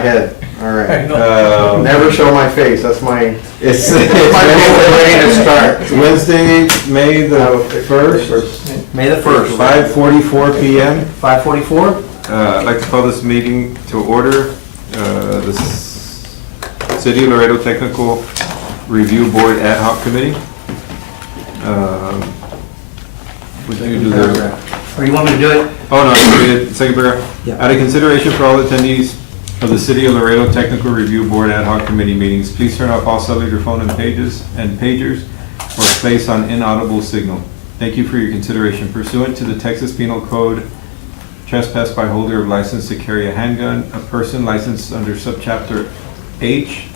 head. All right. No. Never show my face. That's my. It's my favorite way to start. Wednesday, May the 1st, May the 1st. 5:44 PM. 5:44. I'd like to call this meeting to order. The City of Laredo Technical Review Board Ad-Hoc Committee. Would you do the... Or you want me to do it? Oh, no, you did. Second paragraph. Yeah. Out of consideration for all attendees of the City of Laredo Technical Review Board Ad Hoc Committee meetings, please turn off all cellular phone and pagers or place on inaudible signal. Thank you for your consideration. Pursuant to the Texas Penal Code, trespass by holder of license to carry a handgun, a person licensed under subchapter H,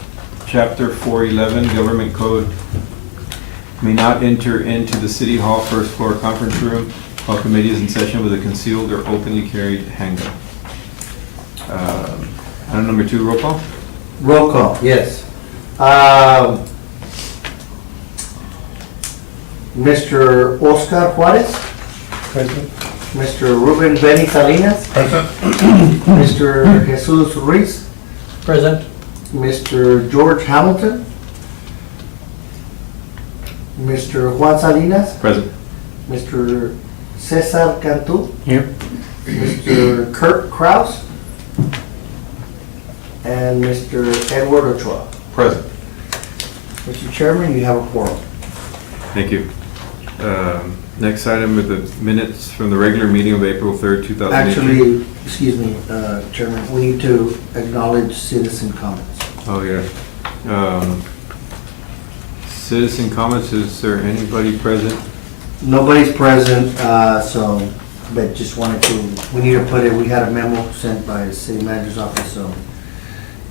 Chapter 411, Government Code, may not enter into the City Hall first floor conference room while committee is in session with a concealed or openly carried handgun. Item number 2, roll call. Roll call, yes. Mr. Oscar Juarez. Present. Mr. Ruben Benny Salinas. Present. Mr. Jesus Ruiz. Present. Mr. George Hamilton. Mr. Juan Salinas. Present. Mr. Cesar Cantu. Here. Mr. Kurt Kraus. And Mr. Edward Ochoa. Present. Mr. Chairman, you have a quorum. Thank you. Next item are the minutes from the regular meeting of April 3rd, 2018. Actually, excuse me, Chairman, we need to acknowledge citizen comments. Oh, yeah. Citizen comments, is there anybody present? Nobody's present, but just wanted to, we need to put it, we had a memo sent by the city manager's office, so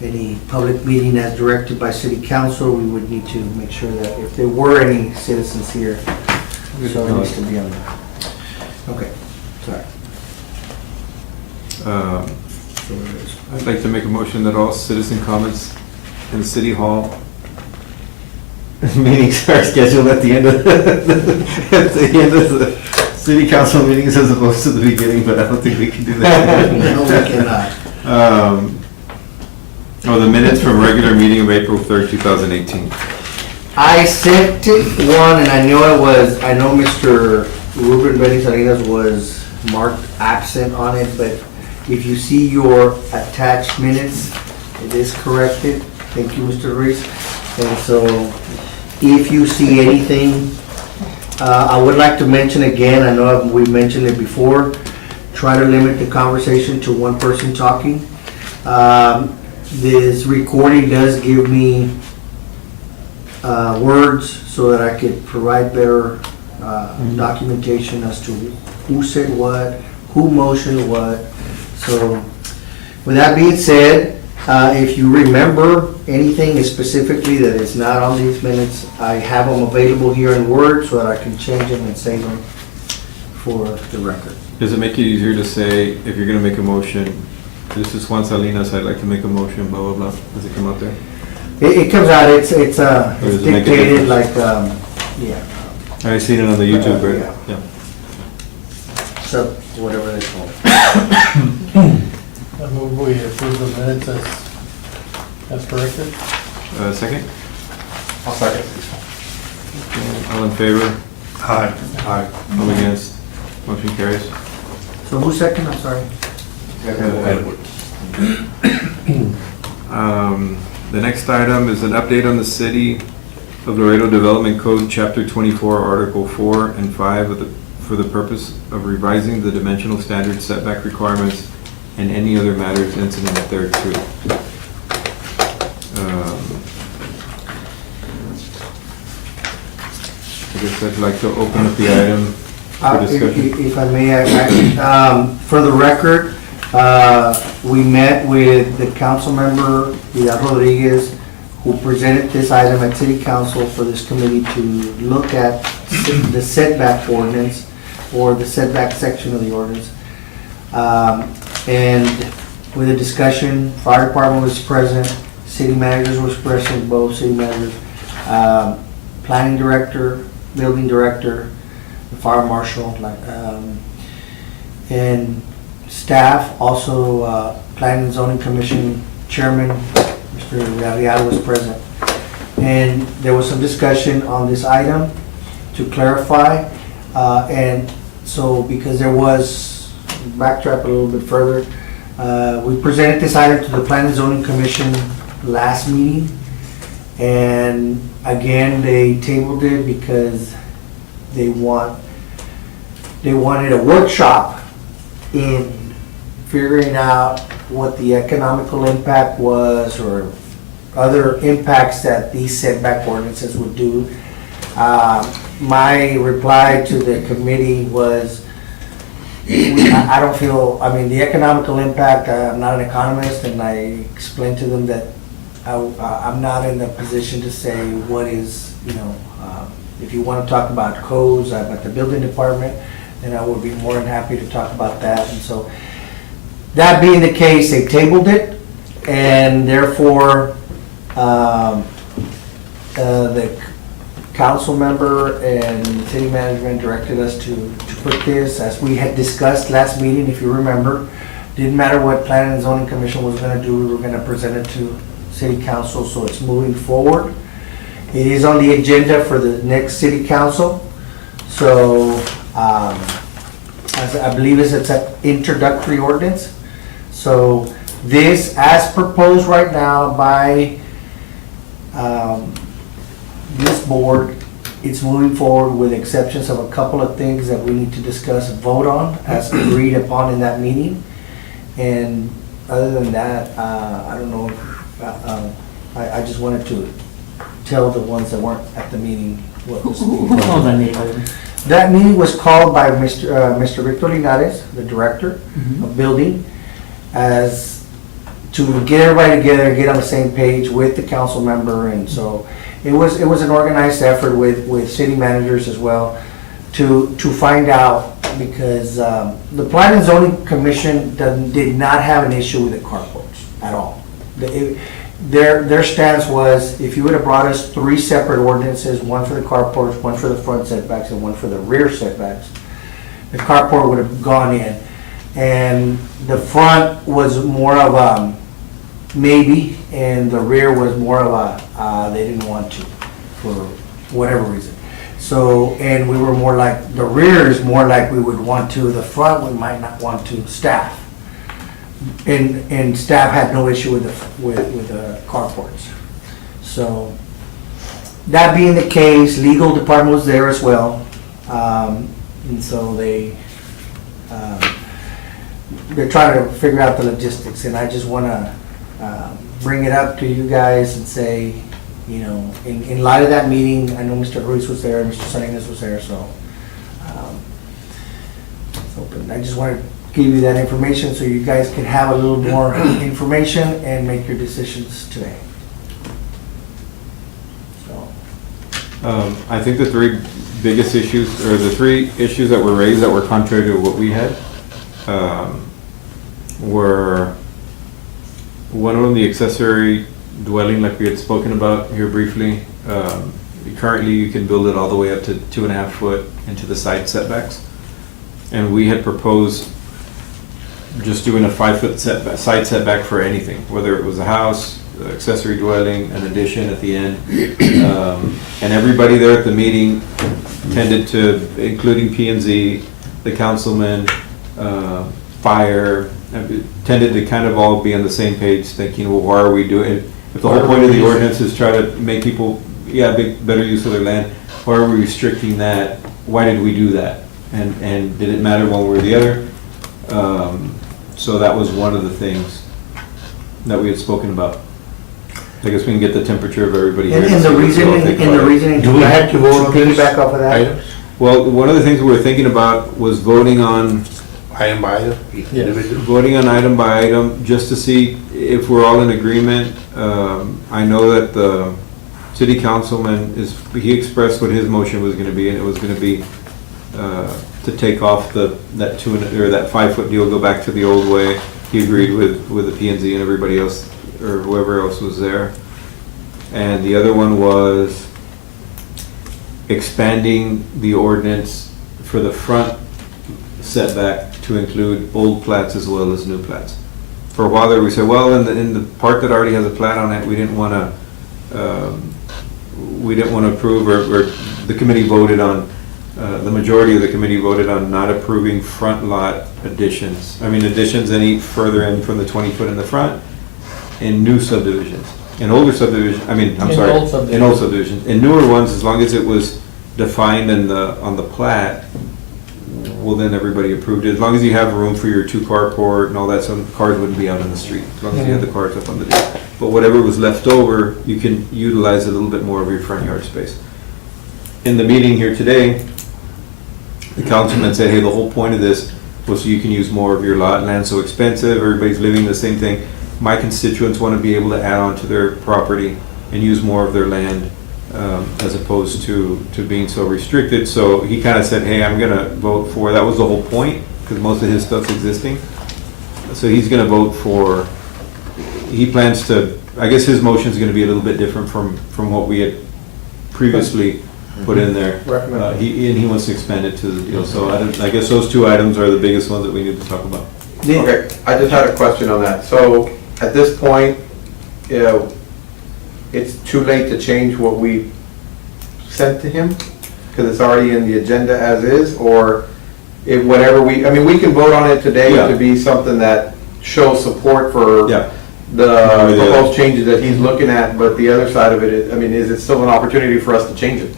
any public meeting as directed by city council, we would need to make sure that if there were any citizens here, so it needs to be on there. Okay, sorry. So it is. I'd like to make a motion that all citizen comments in the City Hall meetings are scheduled at the end of the city council meetings as opposed to the beginning, but I don't think we can do that. No, we cannot. The minutes from regular meeting of April 3rd, 2018. I sent one, and I know Mr. Ruben Benny Salinas was marked absent on it, but if you see your attached minutes, it is corrected. Thank you, Mr. Ruiz. And so, if you see anything, I would like to mention again, I know we mentioned it before, try to limit the conversation to one person talking. This recording does give me words so that I could provide better documentation as to who said what, who motioned what. So with that being said, if you remember anything specifically that is not on these minutes, I have them available here in Word so that I can change them and save them for the record. Does it make it easier to say, if you're going to make a motion, this is Juan Salinas, I'd like to make a motion, blah, blah, blah? Does it come out there? It comes out, it's does it make a dictated difference? like, yeah. I've seen it on the YouTube, right? Yeah. So, whatever they call it. I move we approve the minutes as corrected. Second? I'll second. All in favor? Aye. Aye. All against? Motion carries. So who's second, I'm sorry? The next item is an update on the City of Laredo Development Code, Chapter 24, Article 4 and 5 for the purpose of revising the dimensional standards, setback requirements, and any other matters incident thereto. I guess I'd like to open up the item for discussion. If I may, for the record, we met with the council member, Vidal Rodriguez, who presented this item at City Council for this committee to look at the setback ordinance or the setback section of the ordinance. And with the discussion, fire department was present, city managers was present, both city managers, planning director, building director, the fire marshal, and staff, also planning and zoning commission chairman, Mr. Villarreal, was present. And there was some discussion on this item to clarify. And so because there was, backtrack a little bit further, we presented this item to the Planning and Zoning Commission last meeting. And again, they tabled it because they wanted a workshop in figuring out what the economical impact was or other impacts that these setback ordinances would do. My reply to the committee was, I don't feel, I mean, the economical impact, I'm not an economist, and I explained to them that I'm not in a position to say what is, if you want to talk about codes, about the building department, then I would be more than happy to talk about that. And so, that being the case, they tabled it, and therefore, the council member and city management directed us to put this, as we had discussed last meeting, if you remember. Didn't matter what Planning and Zoning Commission was gonna do, we were gonna present it to city council, so it's moving forward. It is on the agenda for the next city council, so, as I believe it's an introductory ordinance. So this, as proposed right now by this board, it's moving forward with exceptions of a couple of things that we need to discuss and vote on as agreed upon in that meeting. And other than that, I don't know, I just wanted to tell the ones that weren't at the meeting what was. Who called that meeting? That meeting was called by Mr. Victor Linares, the director of building, as to get everybody together, get on the same page with the council member. And so it was an organized effort with city managers as well to find out, because the Planning and Zoning Commission did not have an issue with the carports at all. Their stance was, if you would have brought us 3 separate ordinances, one for the carports, one for the front setbacks, and one for the rear setbacks, the carport would have gone in. And the front was more of a maybe, and the rear was more of a, they didn't want to, for whatever reason. So, and we were more like, the rear is more like we would want to, the front we might not want to, staff. And staff had no issue with the carports. So, that being the case, legal department was there as well. And so they're trying to figure out the logistics, and I just want to bring it up to you guys and say, in light of that meeting, I know Mr. Ruiz was there, Mr. Salinas was there, so I just want to give you that information so you guys can have a little more information and make your decisions today. So. I think the 3 biggest issues, or the 3 issues that were raised that were contrary to what we had, were, one of them, the accessory dwelling, like we had spoken about here briefly. Currently, you can build it all the way up to 2.5 foot into the side setbacks. And we had proposed just doing a 5 foot side setback for anything, whether it was a house, accessory dwelling, an addition at the end. And everybody there at the meeting tended to, including P&Z, the councilman, fire, tended to kind of all be on the same page, thinking, well, why are we doing it? If the whole point of the ordinance is try to make people, make better use of their land, why are we restricting that? Why did we do that? And did it matter one way or the other? So that was one of the things that we had spoken about. I guess we can get the temperature of everybody here. And the reasoning. Do we have to vote on this? Piggyback off of that? Items? Well, one of the things we were thinking about was voting on Item by item? Individual? voting on item by item, just to see if we're all in agreement. I know that the city councilman he expressed what his motion was gonna be, and it was gonna be to take off that 5 foot deal, go back to the old way. He agreed with the P&Z and everybody else, or whoever else was there. And the other one was expanding the ordinance for the front setback to include old plats as well as new plats. for a while there, we said, well, in the part that already has a plat on it, we didn't wanna approve, or the committee voted on, the majority of the committee voted on not approving front lot additions. I mean, additions any further in from the 20-foot in the front in new subdivisions. In older subdivision, I mean, I'm In sorry, old subdivisions. in old subdivisions. In newer ones, as long as it was defined on the plat, well, then everybody approved it. As long as you have room for your 2 carport and all that, some cars wouldn't be out in the street, as long as you had the cars up on the deck. But whatever was left over, you can utilize a little bit more of your front yard space. In the meeting here today, the councilman said, hey, the whole point of this was so you can use more of your lot. Land's so expensive, everybody's living the same thing. My constituents want to be able to add on to their property and use more of their land, as opposed to being so restricted. So he kind of said, hey, I'm gonna vote for, that was the whole point, because most of his stuff's existing. So he's gonna vote for, he plans to, I guess his motion is gonna be a little bit different from what we had previously put in there. Recommend. He wants to expand it to the deal. So I guess those 2 items are the biggest ones that we need to talk about. Okay, I just had a question on that. So at this point, it's too late to change what we sent to him? Because it's already in the agenda as is, or if whatever we, I mean, we can vote on it today Yeah. to be something that shows support for Yeah. the proposed changes that he's looking at, but the other side of it is, I mean, is it still an opportunity for us to change it?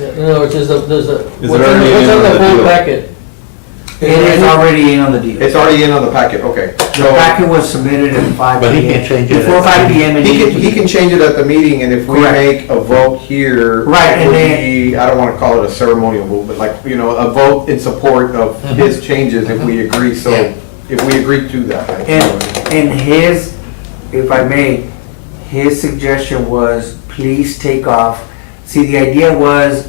In other words, there's a, Is it what's already in in the on the full deal? packet? It is already in on the deal. It's already in on the packet, okay. The So packet was submitted at 5 But he PM. can change it Before at- 5 PM. and he can change it at the meeting, and if we Correct. make a vote here. Right, it and would then- be, I don't wanna call it a ceremonial vote, but like, you know, a vote in support of his changes if we agree, so, Yeah. if we agree to that. And his, if I may, his suggestion was, please take off. See, the idea was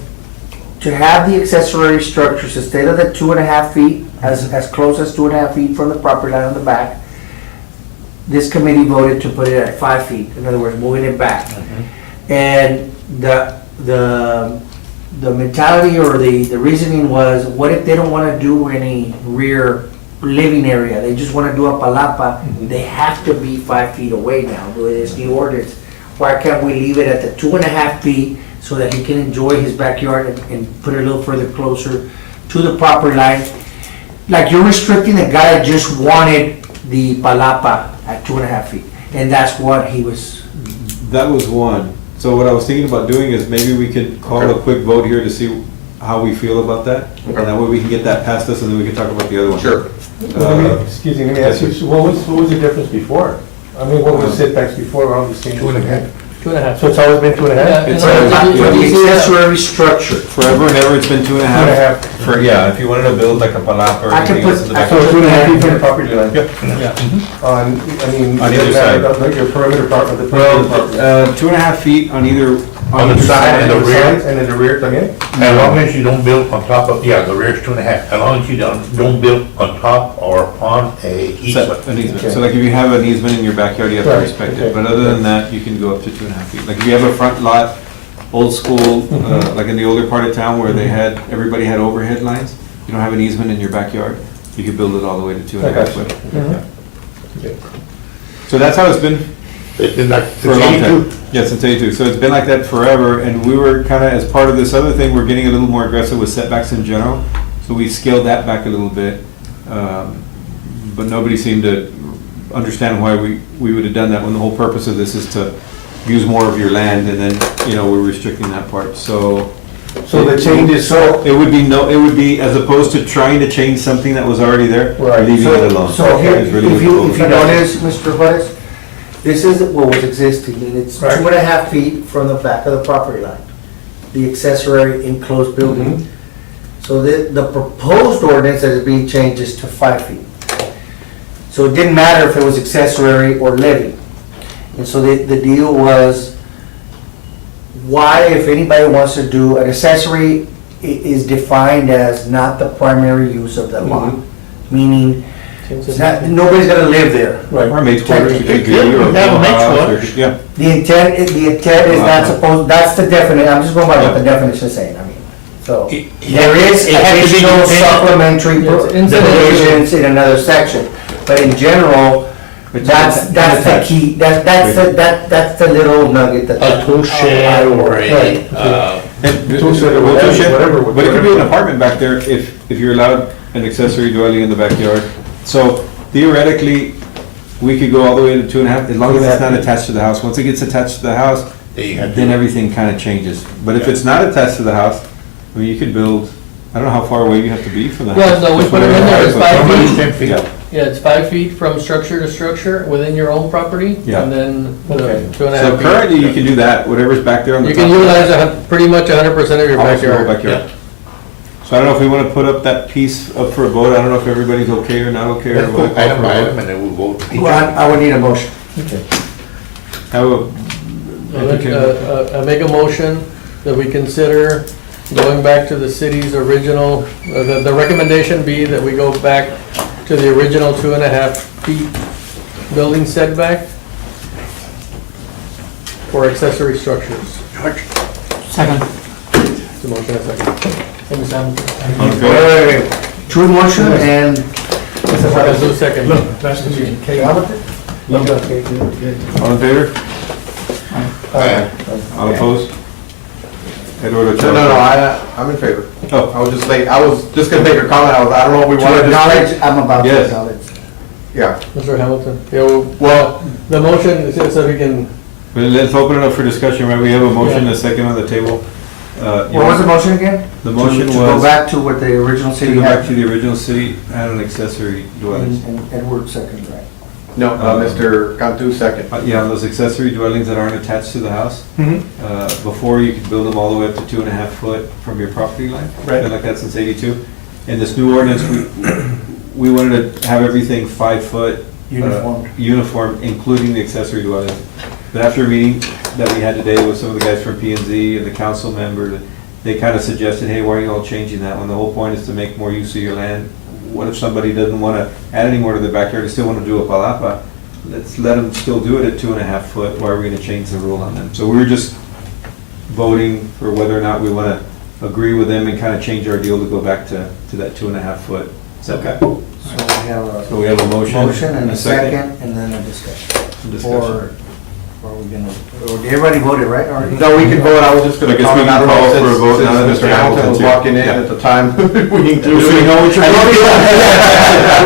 to have the accessory structures, instead of the 2.5 feet, as close as 2.5 feet from the property line on the back, this committee voted to put it at 5 feet, in other words, moving it back. And the mentality or the reasoning was, what if they don't wanna do any rear living area, they just wanna do a palapa, they have to be 5 feet away now with this new ordinance. Why can't we leave it at the 2.5 feet so that he can enjoy his backyard and put it a little further closer to the property line? Like, you're restricting the guy that just wanted the palapa at 2.5 feet, and that's what he was. That was one. So what I was thinking about doing is maybe we could call a quick vote here to see how we feel about that. And that way we can get that past us and then we can talk about the other one. Sure. Excuse me, let me ask you, so what was the difference before? I mean, what was setbacks before all these things? 2.5. 2.5. So it's always been 2.5? Yeah, It's in other words, always- you- For you the see that- accessory structure. Forever and ever, it's been 2.5. 2.5. For, yeah, if you wanted to build like a palapa or I can anything else put- in the I back. So 2.5 feet from the property line? Yeah. On, I mean. On either side. Like your perimeter part of the perimeter property. Well, 2.5 feet on either. On the side and the rear. And then the rear también? As long as you don't build on top of, yeah, the rear's 2.5, as long as you don't build on top or on a easement. An easement. Okay. So like if you have an easement in your backyard, you have to Right, respect okay. it. But other than that, you can go up to 2.5 feet. Like if you have a front lot, old school, like in the older part of town where they had, everybody had overhead lines, you don't have an easement in your backyard, you could build it all the way to 2.5 I got you. foot. Okay. So that's how it's been It's been like, for a long time. Yeah, since '82. So it's been like that forever, and we were kind of, as part of this other thing, we're getting a little more aggressive with setbacks in general. So we scaled that back a little bit. But nobody seemed to understand why we would have done that when the whole purpose of this is to use more of your land, and then, you know, we're restricting that part. So So the change is, so, it would be, as opposed to trying to change something that was already there, Right. leaving it alone. So here, Is really if you what the notice, Mr. Juarez, this is what was existing, and it's Right. 2.5 feet from the back of the property line, the accessory enclosed building. So the proposed ordinance that is being changed is to 5 feet. So it didn't matter if it was accessory or living. And so the deal was, why, if anybody wants to do, an accessory is defined as not the primary use of the lot, meaning, it's not, nobody's gonna live there. right. Or maid's quarters, you could do, Yeah, or. you have a maid's house, or- quarters. Yeah. The intent is not supposed, that's the definite, I'm just going by what the definition is saying, I mean, so. There is It has to be additional contained- supplementary Yes, inside. provisions in another section, but in general, That's the key, that's the little nugget A that. tool shed or a, Tool shed, or whatever, but it could be an apartment back there if you're allowed an accessory dwelling in the backyard. So theoretically, we could go all the way to 2.5, as long as it's not attached to the house. Once it gets attached to the house, there you have then to, everything kind of changes. But if it's not attached to the house, I mean, you could build, I don't know how far away you have to be from the house. Yeah, no, we put it in there, it's 5 somebody's feet. 10 feet. Yeah. Yeah, it's 5 feet from structure to structure within your own property. Yeah. And then Okay. the 2.5 So feet. currently, you can do that, whatever's back there on the You top. can utilize pretty much 100% of your Almost the whole backyard. backyard. So I don't know if we want to put up that piece up for a vote. I don't know if everybody's okay or not okay. or let's what. go item by item and then we'll vote. Well, I would need a motion. Have a, I make a motion that we consider going back to the city's original, the recommendation be that we go back to the original 2.5 feet building setback for accessory structures. Second. The motion, a second. Hey, Ms. Hamilton. on favor? True motion and. Let's do a second. Nice to meet you. Okay, All in favor? All opposed? Eduardo No, no, Chavez? I'm in favor. Oh. I was just late, I was just gonna make a comment, I don't know if we To wanted to. acknowledge, I'm about to Yes. acknowledge. Yeah, Mr. Hamilton. Yeah, well, the motion is so we can, Well, let's open it up for discussion, right? We have a motion, a second on the table. What was the motion again? The motion To go was back to what the original to city go back had. to the original city and an accessory dwellings. And Edward second, right? no, Mr. Cantu second. Yeah, those accessory dwellings that aren't attached to the house. Before, you could build them all the way up to 2.5 foot from your property line. Right. Been like that since '82. In this new ordinance, we wanted to have everything 5 foot. Uniformed. Uniform, including the accessory dwellings. But after a meeting that we had today with some of the guys from P and Z and the council member, they kind of suggested, hey, why are you all changing that when the whole point is to make more use of your land? What if somebody doesn't want to add any more to their backyard, they still want to do a palapa? Let's let them still do it at 2.5 foot. Why are we going to change the rule on them? So we were just voting for whether or not we want to agree with them and kind of change our deal to go back to that 2.5 foot setback. So we have a So we have a motion. motion and a second, and then a discussion. Or are we gonna, or everybody voted, right? Or- No, we can vote, I was just gonna I guess we comment, I can don't know, call for a vote since now that Mr. Mr. Hamilton was Hamilton's here. walking in Yeah. at the time, we included. Just so you know what you're I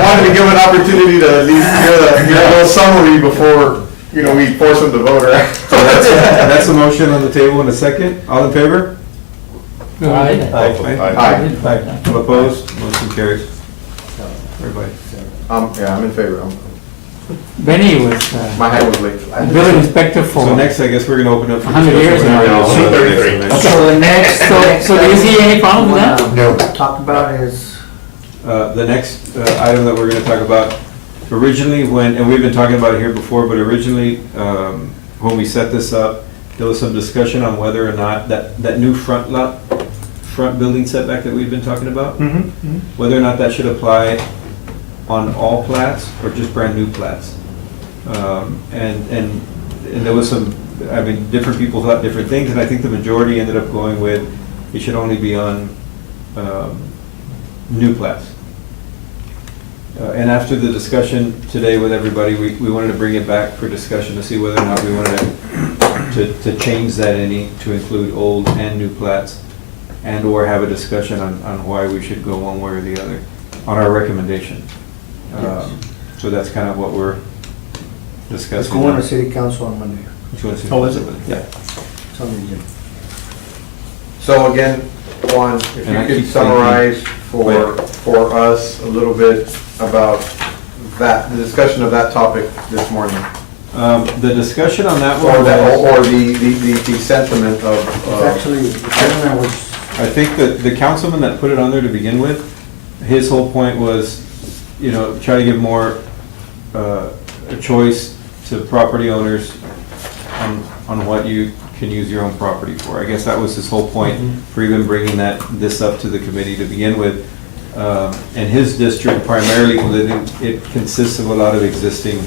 wanted to give an opportunity to at least hear a little summary before, we force him to vote, right? So that's a motion on the table in a second. All in favor? Aye. Aye. All opposed? Motion carries. Everybody. Yeah, I'm in favor, Benny was my hand was late. building inspector for. So next, I guess we're gonna open up for 100 years discussion. now. So 33. So the next. So do you see any problem with that? No. Talk about is, The next item that we're gonna talk about, originally and we've been talking about it here before, but originally, when we set this up, there was some discussion on whether or not that new front building setback that we've been talking about, whether or not that should apply on all plats or just brand new plats. And there was different people thought different things, and I think the majority ended up going with, it should only be on new plats. And after the discussion today with everybody, we wanted to bring it back for discussion to see whether or not we wanted to change that to include old and new plats, and/or have a discussion on why we should go one way or the other, on our recommendation. So that's kind of what we're discussing. it's going to city council on Monday. Oh, is it? Yeah. It's on the agenda. So again, Juan, if And I you could keep summarize for us a little bit about the discussion of that topic this morning. The discussion on that Or one was, the sentiment It's of, actually, the gentleman was, I think that the councilman that put it on there to begin with, his whole point was, try to give more a choice to property owners on what you can use your own property for. I guess that was his whole point for even bringing this up to the committee to begin with. And his district primarily, it consists of a lot of existing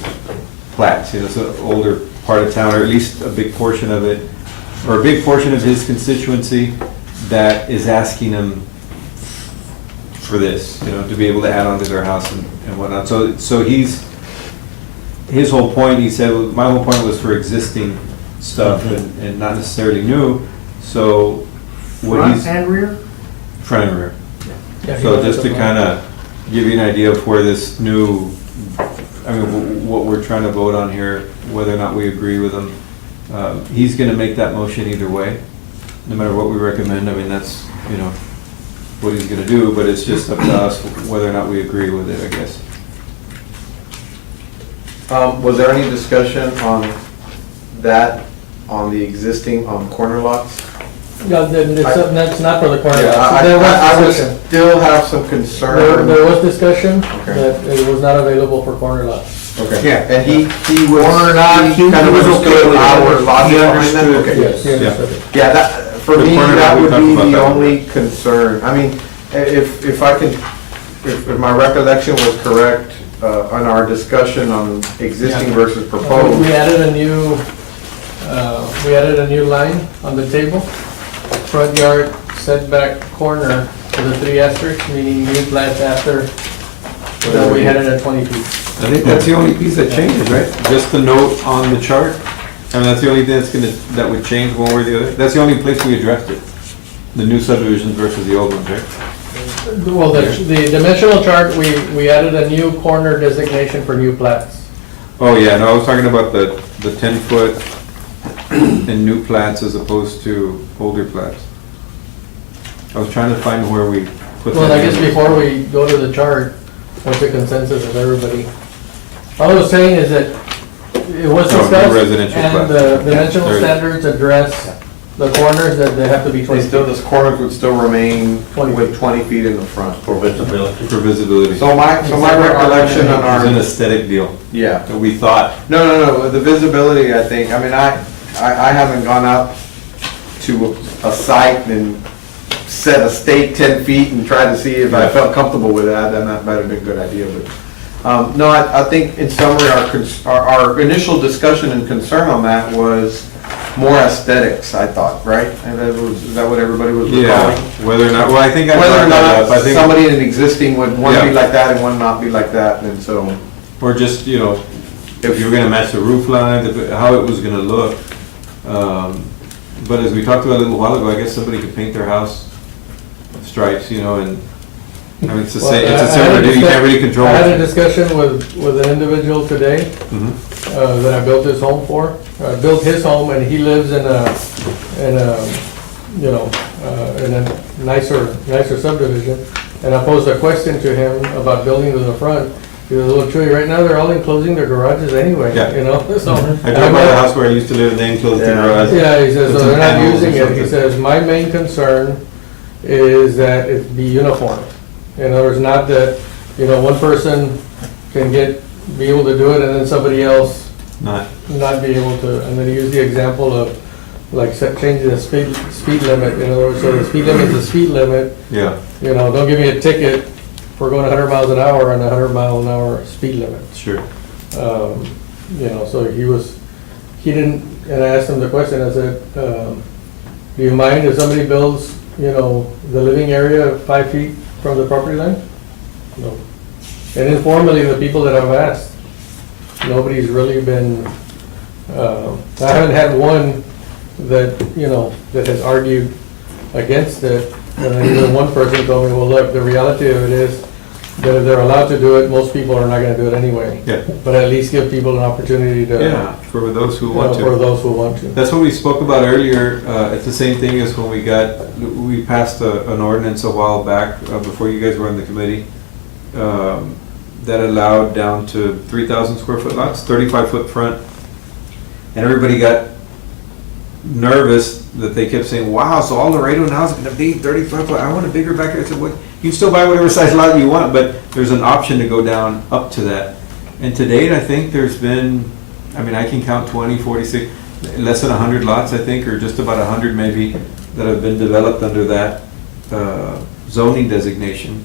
plats, it's an older part of town, or at least a big portion of it, or a big portion of his constituency that is asking him for this, to be able to add on to their house and whatnot. So his whole point, he said, my whole point was for existing stuff and not necessarily new, so what Front he's, and rear? front and rear. Yeah, he So wanted just to the- kind of give you an idea of where this new, I mean, what we're trying to vote on here, whether or not we agree with him. He's gonna make that motion either way, no matter what we recommend. I mean, that's, you know, what he's gonna do, but it's just up to us whether or not we agree with it, I guess. Was there any discussion on that, on the existing, corner lots? Yeah, that's not for the corner Yeah, lot. There I would was discussion. still have some There concern. there was discussion Okay. that it was not available for corner lots. Okay. Yeah, and he was. Corner lot, he kind of he was understood okay with it. our logic He behind that. understood. Okay. Yes, he understood it. Yeah, that, for The me, corner lot, that we would talked be about the that. only concern. I mean, if I can, if my recollection was correct, on our discussion on existing Yeah. versus We proposed. added a new line on the table. Front yard setback corner for the 3 asterisks, meaning new plants after, that we had it at 20 feet. I think that's the only piece that changes, right? Just the note on the chart. I mean, that's the only thing that would change one way or the other. That's the only place we addressed it. The new subdivisions versus the old ones, right? Well, the dimensional chart, we added a new corner designation for new plats. Oh, yeah, no, I was talking about the 10-foot and new plats as opposed to older plats. I was trying to find where we put that. Well, I guess in. before we go to the chart, what's the consensus of everybody? All I was saying is that it was No, discussed, residential and plat. the dimensional There- standards address the corners that they have to be 20 They still, feet. this corners would still remain 20 with 20 feet in the front. For visibility. For visibility. So my recollection on It's an our, aesthetic deal yeah. that we thought. No, the visibility, I think, I mean, I haven't gone out to a site and set a stake 10 feet and tried to see if I felt comfortable with that, then that might have been a good idea, but, no, I think in summary, our initial discussion and concern on that was more aesthetics, I thought, right? And is that what everybody was Yeah, recalling? whether or not, well, I think I Whether or brought that up. I not think, somebody in an existing would, one be Yeah. like that and one not be like that, and so. or just, you know, if you were gonna match the roof lines, how it was gonna look. But as we talked about a little while ago, I guess somebody could paint their house stripes, you know, and, I mean, it's a Well, it's I a had similar deal, you can't really control I had a it. discussion with an individual today Mhm. that I built his home for. I built his home, and he lives in a, you know, in a nicer subdivision. And I posed a question to him about building to the front. He goes, "Well, Chewy, right now they're all enclosing their garages anyway, Yeah. you know, so." I drove by the house where I used to live, and they enclosed the Yeah. garage. Yeah, he says, Put so some they're not panels or using it. He something. says, my main concern is that it be uniform. In other words, not that, you know, one person can be able to do it and then somebody else Not, not be able to. And then he used the example of, like, changing the speed limit. In other words, so the speed limit is the speed limit. yeah, You know, don't give me a ticket for going 100 miles an hour on a 100 mile an hour speed limit. sure. You know, so he didn't, and I asked him the question, I said, do you mind if somebody builds, you know, the living area 5 feet from the property line? No. And informally, the people that I've asked, nobody's really been, I haven't had one that, you know, that has argued against it. And then even one person told me, well, look, the reality of it is that if they're allowed to do it, most people are not gonna do it anyway. Yeah, But at least give people an opportunity to, yeah, for those who you want know, to. for those who want to. That's what we spoke about earlier. It's the same thing as when we passed an ordinance a while back, before you guys were on the committee, that allowed down to 3,000 square foot lots, 35-foot front. And everybody got nervous that they kept saying, wow, so all Laredo now is gonna be 35 foot, I want a bigger backyard. I said, well, you can still buy whatever size lot you want, but there's an option to go down up to that. And to date, I think there's been, I mean, I can count 20, 46, less than 100 lots, I think, or just about 100 maybe, that have been developed under that zoning designation.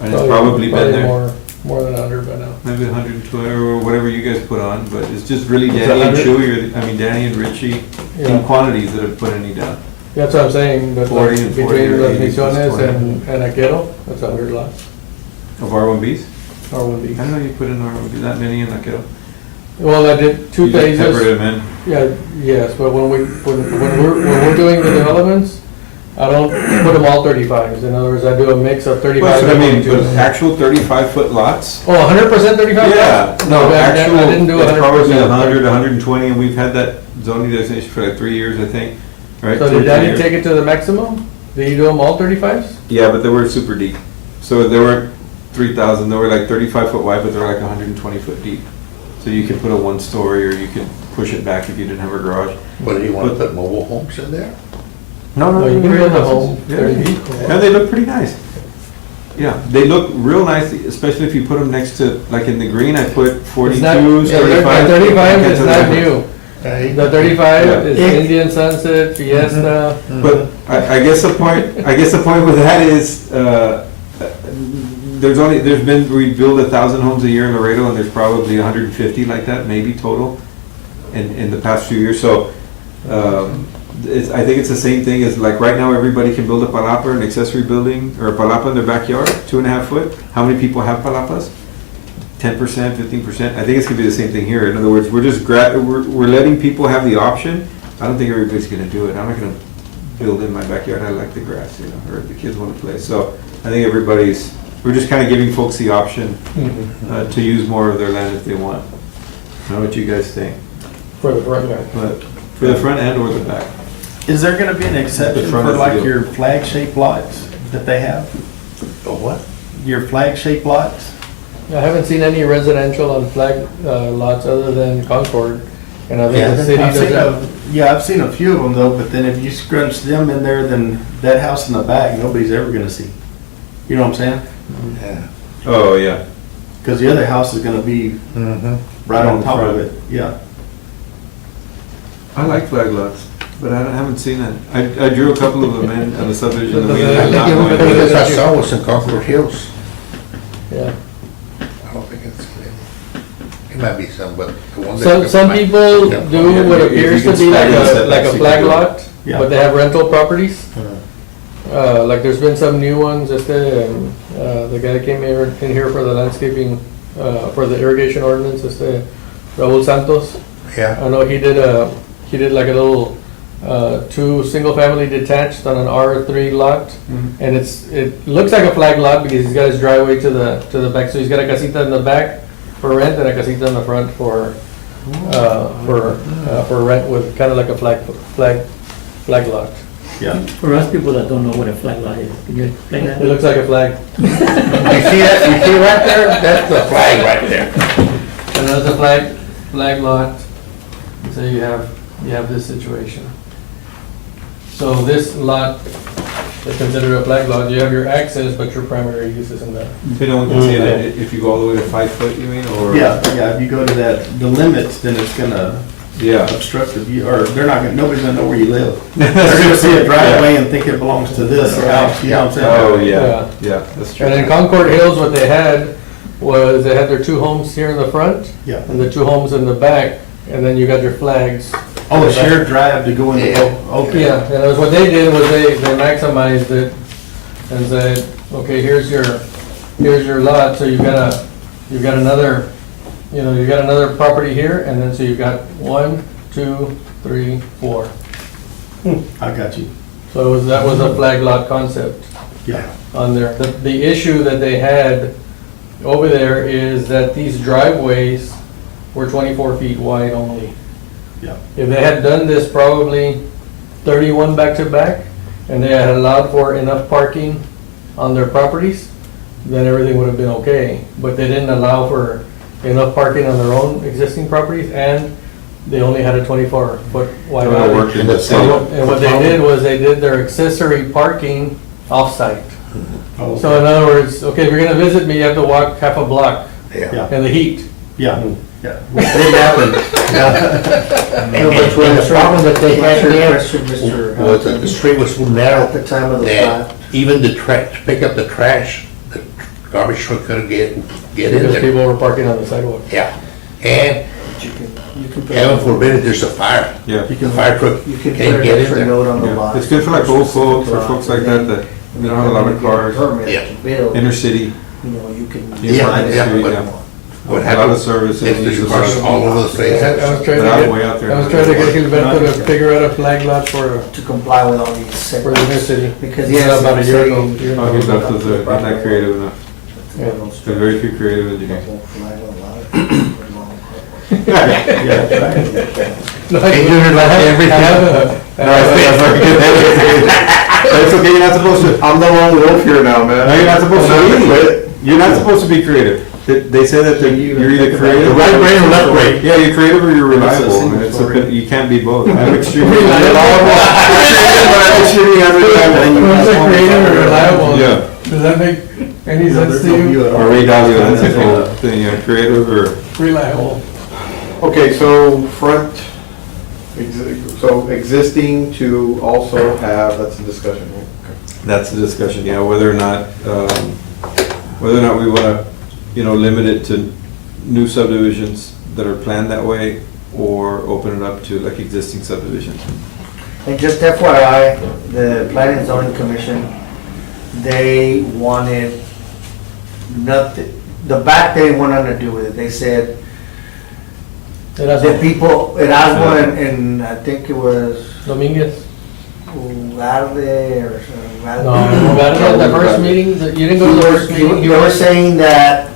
And it's probably been there, More than 100 by now. maybe 120 or whatever you guys put on, but it's just really It's Danny and 100? Chewy, I mean, Danny and Richie, in Yeah. quantities that have put any down. That's what I'm saying, but 40 like and 40 between or Los 80 plus Misiones 20. and Aquero, that's 100 lots, Of R1Bs? or would be. I don't know you put in R1B, that many in Laredo. Well, I did two You just peppered phases. them in. Yeah, yes, but when we're doing the developments, I don't put them all 35s. In other words, I do a mix of 35 Well, and I mean, 42. but actual 35-foot lots? Oh, 100% 35? Yeah, no, I actual, didn't do it's probably 100%. 100, 120, and we've had that zoning designation for like 3 years, I think, right? So 2 or did 3 Danny years. take it to the maximum? Did you do them all 35s? Yeah, but they were super deep. So they weren't 3,000, they were like 35-foot wide, but they were like 120-foot deep. So you could put a one-story, or you could push it back if you didn't have a garage. What, do you want to put mobile homes in there? No, you can build a home Yeah. 30 feet. Yeah, they look pretty nice. Yeah, they look real nice, especially if you put them next to, like in the green, I put It's 42s, not- 35s. 35 is Get to not the- new. Right? The 35 Yeah. is Indian Sunset, Fiesta. But I guess the point with that is, we build 1,000 homes a year in Laredo, and there's probably 150 like that, maybe total, in the past few years, so, I think it's the same thing as, like, right now, everybody can build a palapa, an accessory building, or a palapa in their backyard, 2.5 foot. How many people have palapas? 10%, 15%? I think it's gonna be the same thing here. In other words, we're letting people have the option. I don't think everybody's gonna do it. I'm not gonna build in my backyard. I like the grass, or the kids wanna play. So I think we're just kinda giving folks the option to use more of their land if they want. I don't know what you guys think, For the front yard. but for the front end or the back. Is there gonna be an exception front for is like good. your flag-shaped lots that they have? A what? Your flag-shaped lots? I haven't seen any residential on flag lots other than Concord. And I think the city I've seen doesn't. Yeah, I've seen a few of them though, but then if you scrunch them in there, then that house in the back, nobody's ever gonna see. You know what I'm saying? Yeah. Oh, yeah. Because the other house is gonna be Mm-hmm. right on In top of front. it, yeah. I like flag lots, but I haven't seen it. I drew a couple of them in on the subdivision that we I ended up think not it going was- with. I saw was in Concord Hills. Yeah. I don't think it's, it might be some, but the one that. Some people Yeah. do what If you appears can to be stagger the setbacks, like a you can flag do it. lot, Yeah. but they have rental properties. Uh, Like there's been some new ones, the guy that came in here for the landscaping, for the irrigation ordinance, Raul Santos. Yeah, I know he did like a little, 2 single-family detached on an R3 lot. And it looks like a flag lot because he's got his driveway to the back, so he's got a casita in the back for rent and a casita in the front for rent with kind of like a flag lot. Yeah. For us people that don't know what a flag lot is, can you explain It that? looks like a flag. you see that, you see right there, that's the flag right there. And there's a flag lot, so you have this situation. So this lot is considered a flag lot, you have your access, but your primary use isn't that. So no one can see that if you go all the way to 5 foot, you mean, or? Yeah, if you go to the limits, then it's gonna Yeah. obstruct the view, or nobody's gonna know where you live. They're gonna see a driveway and think it belongs to this house, you know what I'm saying? Oh, Yeah. yeah, that's true. And in Concord Hills, what they had was they had their 2 homes here in the front Yeah. and the 2 homes in the back, and then you got your flags. Oh, a shared drive to go into, Yeah. okay. Yeah, and it was what they did was they maximized it and said, okay, here's your lot, so you've got another, you got another property here, and then so you've got 1, 2, 3, 4. I got you. So that was a flag lot concept Yeah. on there. The issue that they had over there is that these driveways were 24 feet wide only. Yeah. If they had done this probably 31 back to back, and they had allowed for enough parking on their properties, then everything would have been okay. But they didn't allow for enough parking on their own existing properties, and they only had a 24-foot wide It would've alley. worked in the And city. And what they did was they did their accessory parking off-site. Oh, So in other words, okay, if you're gonna visit me, you have to walk half a block Yeah. in the heat. yeah, yeah. Which did happen. The problem that they had there Question, Mr. Was that the street was so narrow At the time of the that plat. even the trash, pick up the trash, the garbage truck couldn't get in Because there. people were parking on the sidewalk. Yeah, and You can put heaven a- forbid if there's a fire, Yeah. the fire truck You can put can't an get in extra there. note on the Yeah. lot. It's good for like old folks, for folks like that, that they don't have a lot of cars, Permit Yeah. to build, inner city. you know, you can. Yeah, find it yeah, if you but- want. What a lot of happens services. is use this a lot cars of- all over the I place. was trying But I'm to way out get, there. I was trying to get Gilberto to figure out a flag lot for To comply with all these the new setbacks. city. Because Yeah, yes, about a year ago. Oh, he's not, they're not creative enough. There's very few creative engineers. No, Hey, you're like everything. I have a- It's okay, you're not supposed to, I'm the lone wolf here now, man. no, you're not supposed I'm to gonna be. quit. You're not supposed to be creative. They say that you're either creative. Right brain or left brain? Yeah, you're creative or you're reliable. single And it's story. you can't be both. I'm extremely Reliable. I'm extremely unreliable. What's a creative or reliable? Yeah. Does that make any No, sense there's to no you? view at all. Or reliable, that's the whole thing, yeah, creative or. Reliable. Okay, so so existing to also have, that's a discussion, right? That's the discussion, yeah, whether or not we wanna, limit it to new subdivisions that are planned that way, or open it up to like existing subdivisions. And just FYI, the Planning and Zoning Commission, they wanted nothing, the back they didn't want nothing to do with it. They said, the people, in Osborne, and I think it was Dominguez? Ugarde or something. No, about the first meeting, you didn't go to the first meeting? They were saying that,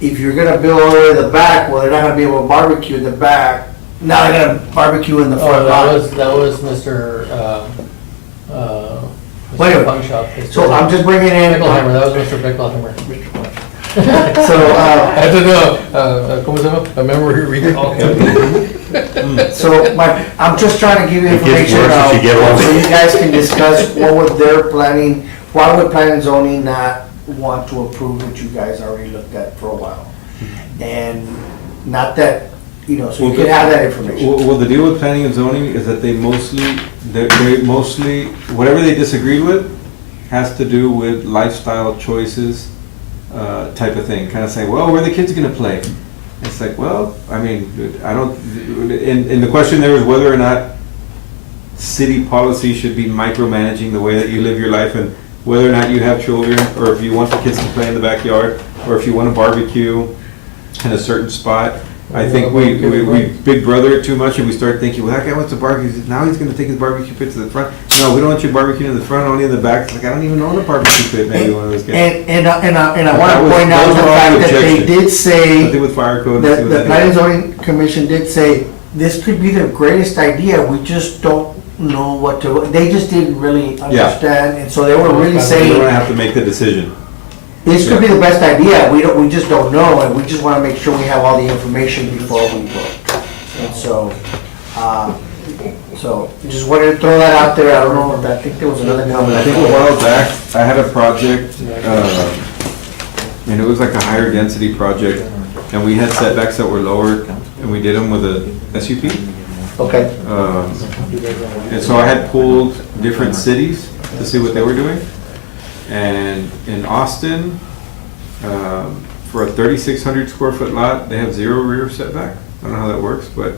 if you're gonna build all the way to the back, well, they're not gonna be able to barbecue in the back. Now they're gonna barbecue in the Oh, front lot. that was Mr. Wait a minute. Fun Shop. So I'm just bringing in. Bickelheimer, that was Mr. Bickelheimer. So, I had to do ¿cómo se llama? A memory recall. so I'm just trying to give you It gets information worse as now, you get older. so you guys can discuss what would their planning, why would planning and zoning not want to approve what you guys already looked at for a while? And not that, so you can have that information. Well, the deal with planning and zoning is that they mostly, whatever they disagreed with has to do with lifestyle choices, type of thing. Kind of saying, well, where are the kids gonna play? It's like, well, I mean, I don't, and the question there is whether or not city policy should be micromanaging the way that you live your life, and whether or not you have children, or if you want the kids to play in the backyard, or if you want to barbecue in a certain spot. I think we big brother it too much, and we start thinking, well, that guy wants to barbecue, now he's gonna take his barbecue pit to the front. No, we don't want you barbecuing in the front, only in the back. It's like, I don't even own a barbecue pit, maybe one of those guys. And I want That to was- point out those the were all fact the that they objections. did say, Something with fire code. and see what the that Planning and is. Zoning Commission did say, this could be the greatest idea, we just don't know what to, they just didn't really understand, and so they were really We're saying, gonna have to make the decision. this could be the best idea, we just don't know, and we just want to make sure we have all the information before we vote. And so, just wanted to throw that out there, I don't know, I think there was another comment. I think a while back, I had a project, and it was like a higher density project, and we had setbacks that were lower, and we did them with a SUP. Okay, And so I had pulled different cities to see what they were doing. And in Austin, for a 3,600 square foot lot, they have 0 rear setback. I don't know how that works, but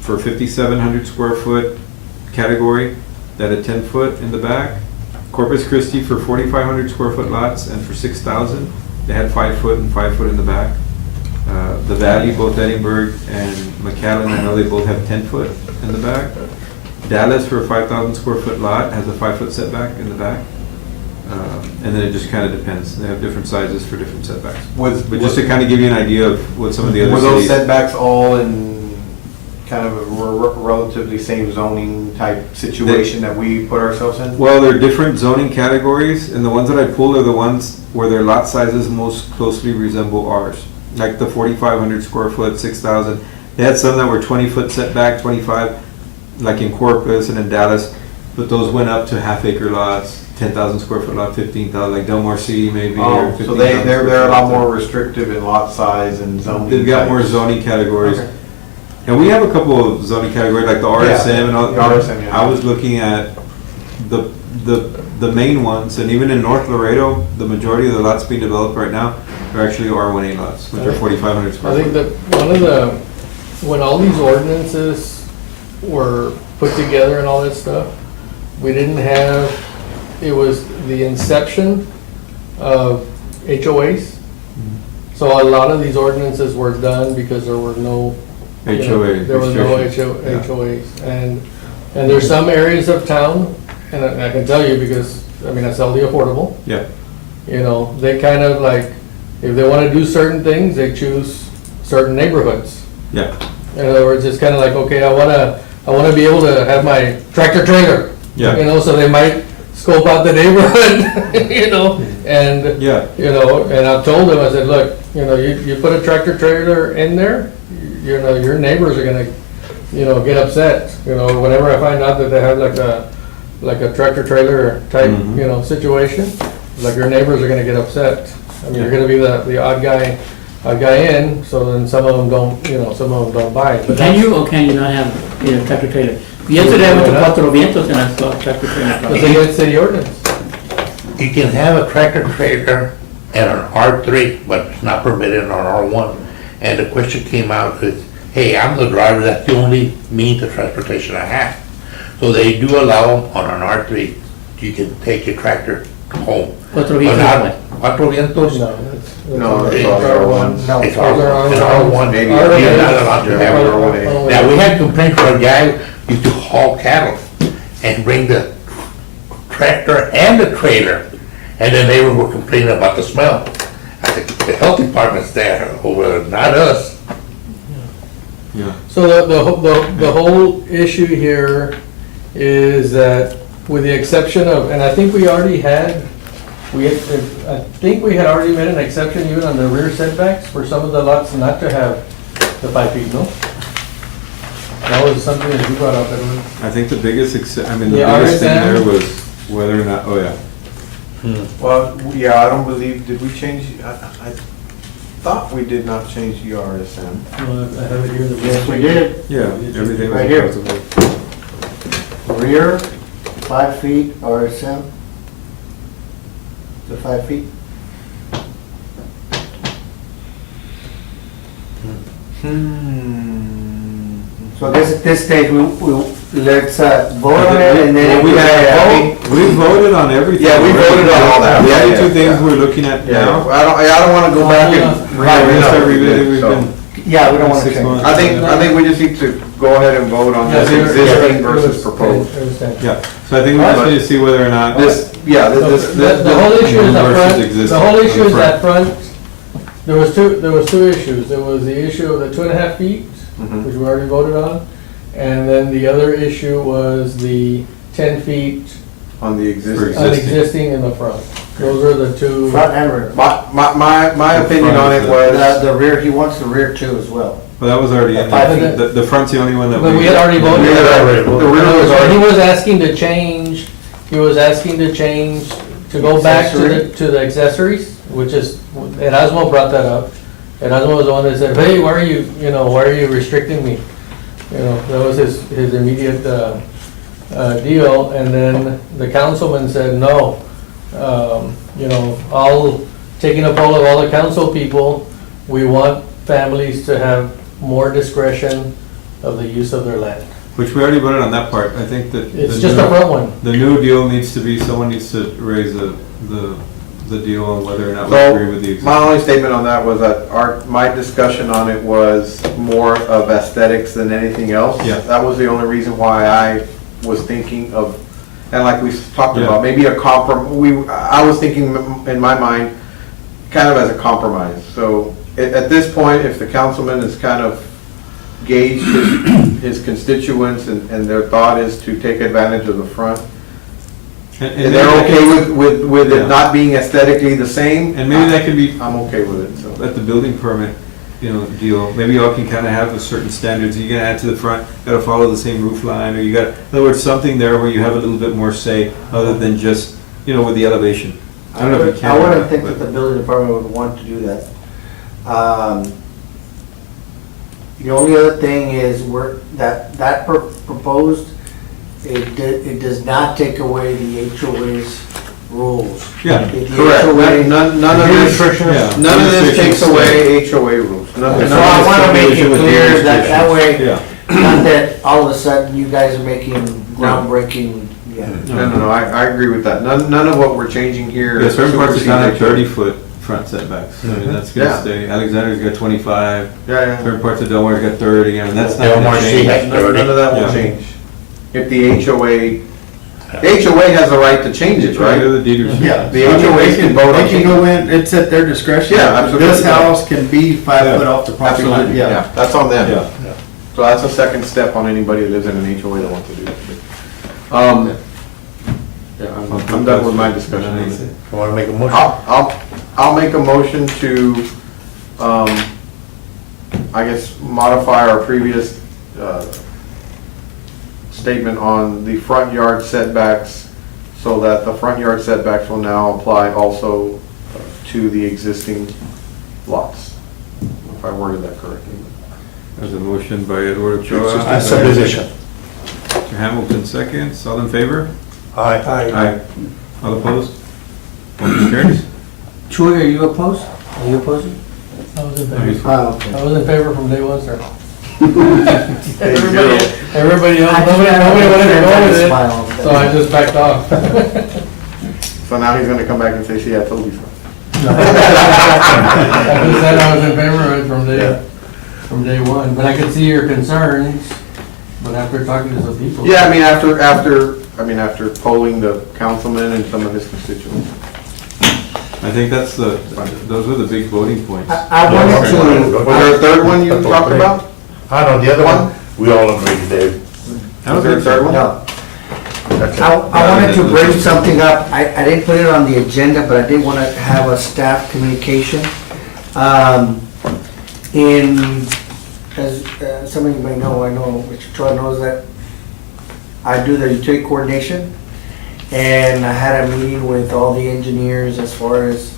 for 5,700 square foot category, that had 10 foot in the back. Corpus Christi for 4,500 square foot lots, and for 6,000, they had 5 foot and 5 foot in the back. The Valley, both Edinburgh and McAllen, I know they both have 10 foot in the back. Dallas for a 5,000 square foot lot has a 5 foot setback in the back. And then it just kind of depends. They have different sizes for different setbacks. But just to kind of give you an idea of what some of the other Were those cities. setbacks all in kind of a relatively same zoning type situation that we put ourselves in? Well, they're different zoning categories, and the ones that I pulled are the ones where their lot sizes most closely resemble ours. Like the 4,500 square foot, 6,000. They had some that were 20-foot setback, 25, like in Corpus and in Dallas, but those went up to half-acre lots, 10,000 square foot lot, 15,000, like Del Mar City maybe. or Oh, so 15,000 they're a square lot foot. more restrictive in lot size and zoning. They've got more types. zoning categories. Okay. And we have a couple of zoning categories, like the RSM and all. the RSM, yeah. I was looking at the main ones, and even in North Laredo, the majority of the lots being developed right now are actually R1A lots, which are 4,500 I square think foot. that one of the, when all these ordinances were put together and all that stuff, we didn't have, it was the inception of HOAs, So a lot of these ordinances were done because there were no. HOA There was no restrictions. Yeah. HOAs. And there's some areas of town, and I can tell you because, I mean, I sell the affordable. Yeah, You know, they kind of like, if they want to do certain things, they choose certain neighborhoods. yeah, In other words, it's kind of like, okay, I want to be able to have my tractor trailer. Yeah. You know, so they might scope out the neighborhood, you know, and, yeah, you know, and I've told them, I said, look, you know, you put a tractor trailer in there, you know, your neighbors are gonna, you know, get upset. You know, whenever I find out that they have like a tractor trailer type, Mhm. you know, situation, like your neighbors are gonna get upset. I mean, you're gonna be the odd guy in, so then some of them don't, you know, some of them don't buy it. But Can you or can you not have a tractor trailer? Yesterday I went to Cuatro Vientos and I saw a tractor trailer. That's against city ordinance. You can have a tractor trailer at an R3, but it's not permitted on R1. And the question came out is, hey, I'm the driver, that's the only means of transportation I have. So they do allow them on an R3, you can take your tractor home. Cuatro But Vientos, not- what? Cuatro Vientos? No, No, it's it's R1. R1. No, It's those are R1, it's R1, maybe. you're not allowed to have it. R1. Now, we had complaints for a guy who used to haul cattle and bring the tractor and the trailer, and then they were complaining about the smell. I think the health department's there, over, not us. yeah. So the whole issue here is that with the exception of, and I think we already had, I think we had already made an exception even on the rear setbacks for some of the lots not to have the 5 feet, no? That was something that you brought up, Edwin. I think the biggest, the The biggest thing RSM? there was whether or not, oh yeah, Well, yeah, I don't believe, did we change, I thought we did not change the RSM. I have it here. Yes, we did. yeah, everything was Right here. across the board. Rear, 5 feet, RSM. The 5 feet. So I guess at this stage, let's vote on it and then. Well, we Yeah, we voted on everything. Yeah, we voted on all that. The Yeah, only yeah, two things yeah. we're looking at Yeah, now. I don't wanna go back and. Right, we're gonna start revisiting, we've So, been, Yeah, we don't want to 6 change. months. I think we just need to go ahead and vote on this existing versus proposed. yeah, so I think we just need to see whether or not. This, yeah, this. The whole issue is up versus front, existing the whole on the issue is front. up front. There was two issues. There was the issue of the 2.5 feet, Mhm. which we already voted on. And then the other issue was the 10 feet On the existing. For on existing in the front. Those are the two. Front and rear. My opinion on it was, The rear, he wants the rear too as well. Well, that was already in Five there. feet. The front's the only one that we. But we had already voted. the rear was He already, was asking to change, to go back to the accessories, which is, Erasmo brought that up. Erasmo was the one that said, hey, why are you restricting me? You know, that was his immediate, deal, and then the councilman said, no. You know, taking a poll of all the council people, we want families to have more discretion of the use of their land. Which we already voted on that part. I think that. It's just the front one. The new deal needs to be, someone needs to raise the deal on whether or not we So, agree with the existing. my only statement on that was that my discussion on it was more of aesthetics than anything else. Yeah. That was the only reason why I was thinking of, and like we talked Yeah. about, maybe I was thinking in my mind, kind of as a compromise. So, at this point, if the councilman is kind of gauged his constituents and their thought is to take advantage of the front, and they're okay with Yeah. it not being aesthetically the same. And maybe that could be I'm okay with it, so. at the building permit, deal. Maybe y'all can kind of have a certain standards. You gotta add to the front, gotta follow the same roof line, or you got, in other words, something there where you have a little bit more say other than just, with the elevation. I don't know if you can. I or wouldn't not, think but- that the building department would want to do that. The only other thing is that proposed, it does not take away the HOA's rules. Yeah, If the Correct. HOA None of this, Yeah. none of this takes Restrictions away HOA rules. None of So I this- wanna make it with the clear that way, Yeah. not that all of a sudden you guys are making groundbreaking, yeah. No, I agree with that. None of what we're changing here. Yeah, certain parts of town have supersedes HOA. 30-foot front setbacks. I mean, Mhm. that's Yeah. gonna stay. Alexander's got 25, Yeah, certain parts of Delmar's got 30, I mean, that's not Del gonna Mar City change. has- None of that will Yeah. change. If the HOA has the right to change it, Right, right? the deed restriction. Yeah. The HOAs can vote on They can go in, it's at their discretion. Yeah, absolutely. This house can be 5 Yeah. foot off the property line, Absolutely, yeah. yeah, that's on them. Yeah. So that's a second step on anybody that lives in an HOA that wants to do that. Yeah, I'm done with my discussion on it. You wanna make a motion? I'll make a motion to, I guess, modify our previous, statement on the front yard setbacks so that the front yard setbacks will now apply also to the existing lots. If I worded that correctly. There's a motion by Edward Ochoa. Subdivision. Mr. Hamilton seconds, all in favor? Aye. Aye. All opposed? Motion carries. Troy, are you opposed? Are you opposing? I was in favor. Okay. I was in favor from day one, sir. Everybody else, nobody wanted to go with it, so I just backed off. So now he's gonna come back and say, see, I told you so. I just said I was in favor of it from day one, but I could see your concerns, but after talking to some people. Yeah, I mean, after polling the councilman and some of his constituents. I think those are the big voting points. I wanted to, Was there a third one you talked about? I know, the other one, we all agree, Dave. Was there a third one? no, I wanted to bring something up. I didn't put it on the agenda, but I did want to have a staff communication. As some of you may know, I know Mr. Troy knows that I do the utility coordination. And I had a meeting with all the engineers as far as,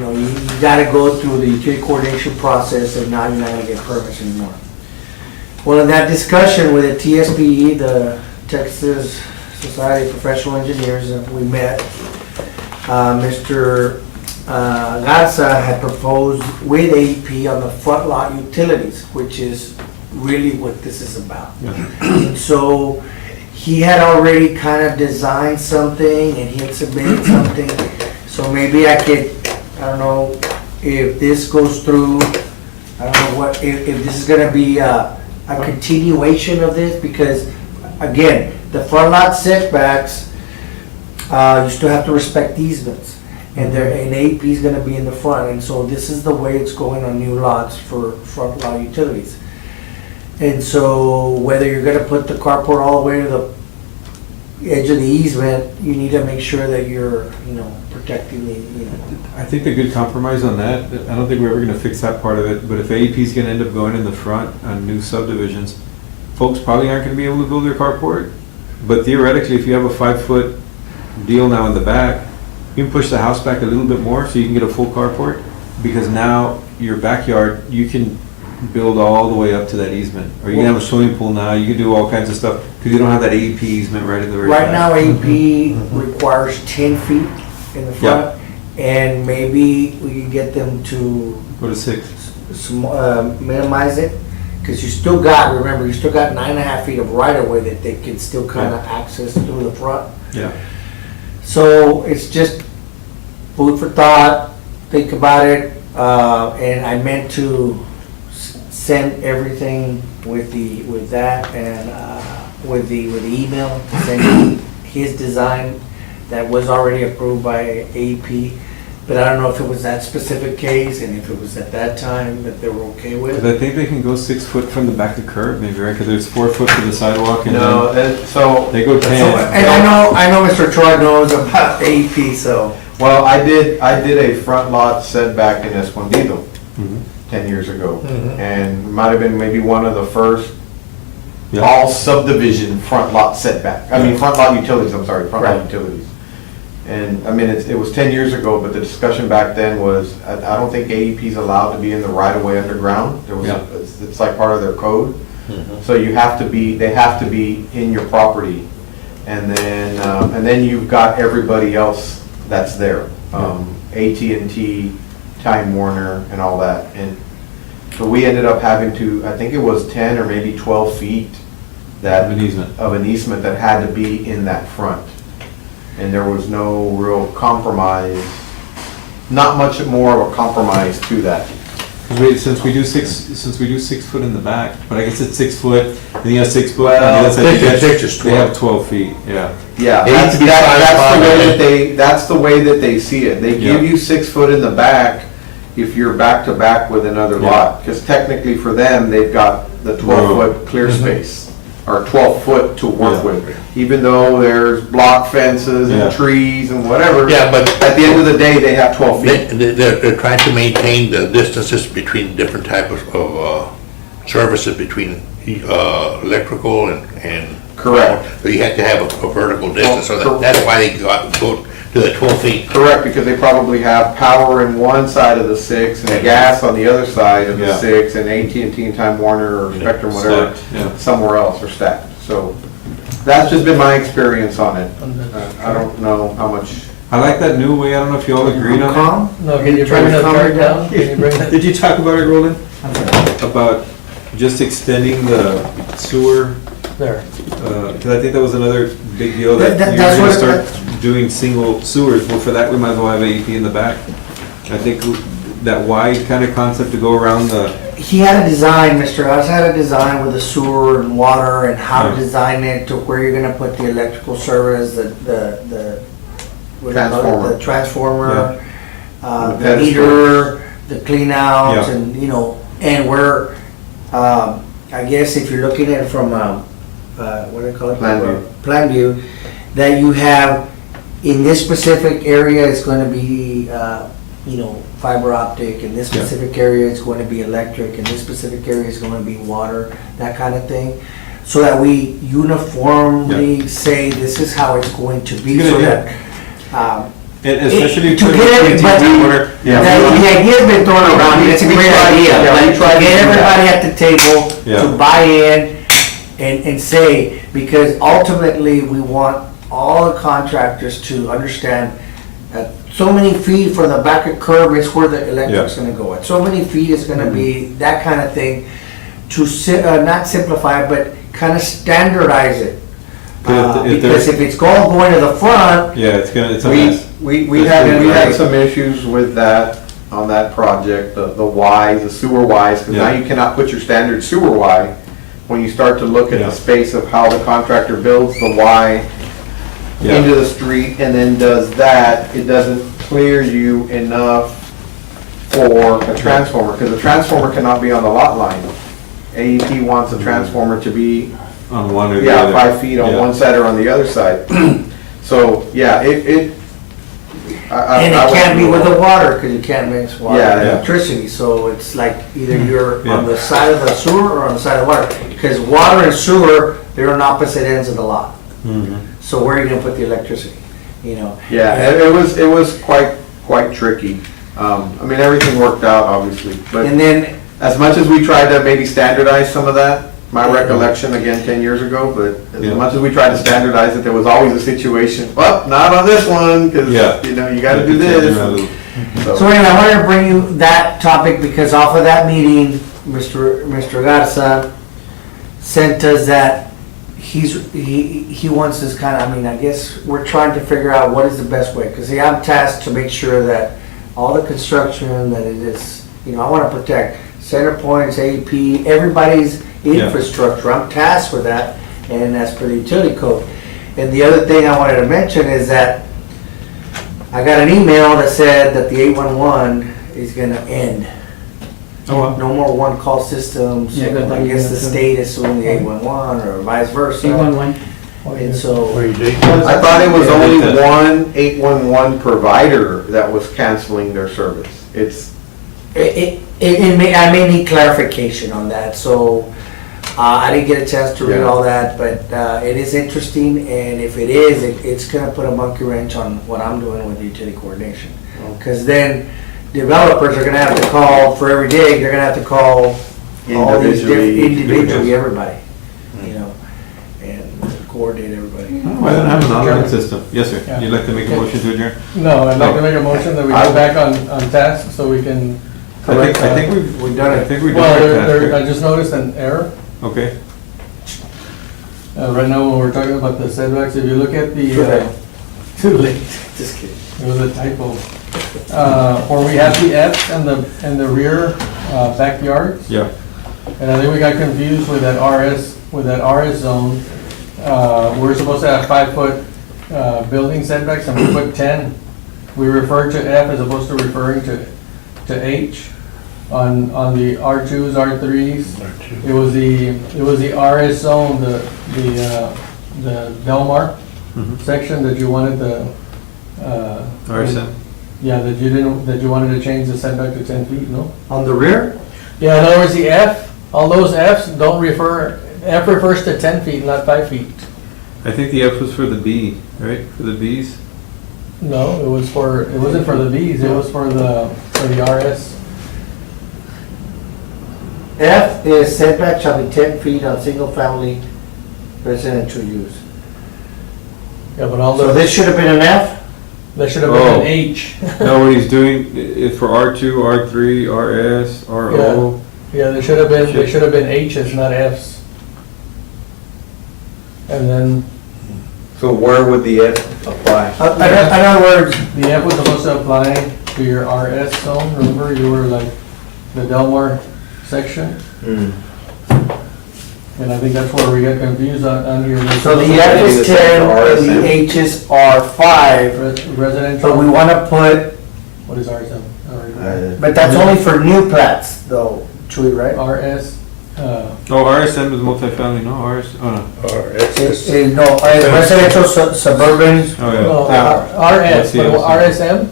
you gotta go through the utility coordination process and now you're not gonna get permits anymore. Well, in that discussion with the TSPE, the Texas Society of Professional Engineers, we met, Mr. Garza had proposed with AEP on the front lot utilities, which is really what this is about. So he had already kind of designed something and he had submitted something. So maybe I don't know if this goes through, I don't know if this is gonna be a continuation of this, because again, the front lot setbacks, you still have to respect easements. And AEP is gonna be in the front, and so this is the way it's going on new lots for front lot utilities. And so whether you're gonna put the carport all the way to the edge of the easement, you need to make sure that you're, protecting the, I think a good compromise on that, I don't think we're ever gonna fix that part of it, but if AEP is gonna end up going in the front on new subdivisions, folks probably aren't gonna be able to build their carport, but theoretically, if you have a 5-foot deal now in the back, you can push the house back a little bit more so you can get a full carport, because now your backyard, you can build all the way up to that easement. Or you can have a swimming pool now, you can do all kinds of stuff, because you don't have that AEP easement right in the very back. right now AEP requires 10 feet in the front, and maybe we can get them to Go to 6. minimize it, because you still got 9.5 feet of right of way that they can still kind of access through the front. Yeah. So it's just food for thought, think about it, and I meant to send everything with that and with the email, send his design that was already approved by AEP, but I don't know if it was that specific case and if it was at that time that they were okay with. Because I think they can go 6 foot from the back of curb, maybe, right? Because there's 4 foot to the sidewalk and No, then so, they go 10. And I know Mr. Troy knows about AEP, so. well, I did a front lot setback in Escondido Mhm. 10 years ago. Mhm. And might have been maybe one of the first Yeah. all subdivision front lot setback. I mean, front lot utilities, I'm sorry, front lot Right. utilities. And, I mean, it was 10 years ago, but the discussion back then was, I don't think AEP is allowed to be in the right of way underground. There was, Yeah. it's like part of their code. So they have to be in your property. And then you've got everybody else that's there. AT&T, Time Warner and all that. And so we ended up having to, I think it was 10 or maybe 12 feet Of an easement. of an easement that had to be in that front. And there was no real compromise not much more of a compromise to that. Since we do 6 foot in the back, but I guess it's 6 foot, and you have 6 foot, on the other side, they have 12 feet, yeah. Yeah, It needs to be that's the way that they see it. They give Yeah. you 6 foot in the back if you're back to back with another Yeah. lot. Because technically for them, they've got the 12-foot clear space, or 12 foot to work Yeah. with. Even though there's block fences Yeah. and trees and whatever. Yeah, but- At the end of the day, they have 12 feet. They're trying to maintain the distances between different type of services between electrical and. Correct. So you have to have a vertical distance, so that's why they go to the 12 feet. Correct, because they probably have power in one side of the 6 and gas on the other side of the Yeah. 6 and AT&T and Time Warner or Spectrum, whatever, Stacked, yeah. somewhere else or stacked. So that's just been my experience on it. I don't know how much. I like that new way, I don't know if you all agreed on it. Calm? No, can you Trying bring to the calm chart it down? down? Can you bring that? Did you talk about it, Roland? About just extending the sewer, There. because I think that was another big deal, that That- you're that's gonna what- start doing single sewers. Well, for that, we might as well have AEP in the back. I think that wide kind of concept to go around the, He had a design, Mr. Us had a design with the sewer and water and how to Yeah. design it to where you're gonna put the electrical service, what do you call it? The transformer, The the pedestal. meter, the clean outs, Yeah. and, you know, and where, I guess if you're looking at it from, what do they call it? Plan view. Plan view, that you have, in this specific area, it's gonna be, you know, fiber optic, in this Yeah. specific area, it's going to be electric, in this specific area, it's going to be water, that kind of thing. So that we uniformly say, this is how it's going to be, Good so idea. that, and especially to for get everybody, AT&T where, the idea's been thrown around, and it's a We great tried- idea, yeah, we but tried to to get do that. everybody at the table Yeah. to buy in and say, because ultimately, we want all the contractors to understand that so many feet for the back of curb is where the electric's gonna go. At so many feet is gonna be that kind of thing, to not simplify it, but kind of standardize it. But if Because there's- if it's all going to the front, yeah, it's a We, mess. we That's had right. some issues with that, on that project, the Ys, the sewer Ys, because now Yeah. you cannot put your standard sewer Y. When you start to look at Yeah. the space of how the contractor builds the Y Yeah. into the street and then does that, it doesn't clear you enough for a transformer, because a transformer cannot be on the lot line. AEP wants a transformer to be, On one or the other. 5 feet on Yeah. one side or on the other side. So, yeah, and it can't be with the water, because you can't mix water Yeah, and yeah. electricity, so it's like either you're on Yeah. the side of the sewer or on the side of the water. Because water and sewer, they're on opposite ends of the lot. Mhm. So where are you gonna put the electricity, you know? Yeah, it was quite tricky. I mean, everything worked out, obviously, but And then, as much as we tried to maybe standardize some of that, my recollection, again, 10 years ago, but Yeah. as much as we tried to standardize it, there was always a situation, well, not on this one, because, Yeah. you know, you gotta do this. so anyway, I wanted to bring you that topic because off of that meeting, Mr. Garza sent us that he wants this kind of, I mean, I guess we're trying to figure out what is the best way. Because I'm tasked to make sure that all the construction, that it is, you know, I want to protect center points, AP, everybody's Yeah. infrastructure. I'm tasked with that, and that's per the utility code. And the other thing I wanted to mention is that I got an email that said that the 811 is gonna end. Oh, wow. No more one-call systems. Yeah, good I idea. guess the state is suing the 811 or vice versa. 811. And so, Where you dig? I thought it was Yeah, only like that. one 811 provider that was canceling their service. It's, I may need clarification on that, so I didn't get a chance to read Yeah. all that, but it is interesting, and if it is, it's gonna put a monkey wrench on what I'm doing with utility coordination. Because then developers are gonna have to call, for every dig, they're gonna have to call all these individually, everybody, you know, and coordinate everybody. Why don't I have an online system? Yes, sir. Yeah. You'd like to make a motion to adjourn? No, I'd like to make a motion that we go back on task so we can correct. I think we've done it. I think we've Well, done I it. just noticed an error. Okay. Right now, when we're talking about the setbacks, if you look at the, Too late. too late, Just kidding. it was a typo. where we have the F and the rear backyards. Yeah. And I think we got confused with that RS zone. We're supposed to have 5-foot building setbacks, and we put 10. We referred to F as opposed to referring to H on the R2s, R3s. It was the RS zone, the Delmar section that you wanted the. RSM? Yeah, that you wanted to change the setback to 10 feet, no? On the rear? Yeah, in other words, the F, all those Fs don't refer, F refers to 10 feet, not 5 feet. I think the F was for the B, right? For the Bs? No, it wasn't for the Bs, it was for the RS. F is setback shall be 10 feet on single-family residential use. Yeah, but all So the, this should have been an F? that should have been Oh. an H. No, what he's doing is for R2, R3, RS, RO. Yeah, they should have been H's, not Fs. And then So where would the F apply? In other words, the F was supposed to apply to your RS zone, remember, you were like the Delmar section? And I think that's where we got confused on here. so the F is 10 and the H's are 5, Residential. but we want to put, What is RSM? but that's only for new plats though, Chewy, right? RS, Oh, RSM is multifamily, no? RS, oh no. No, residential suburban, Oh, yeah. no, RS, That's the but other RSM?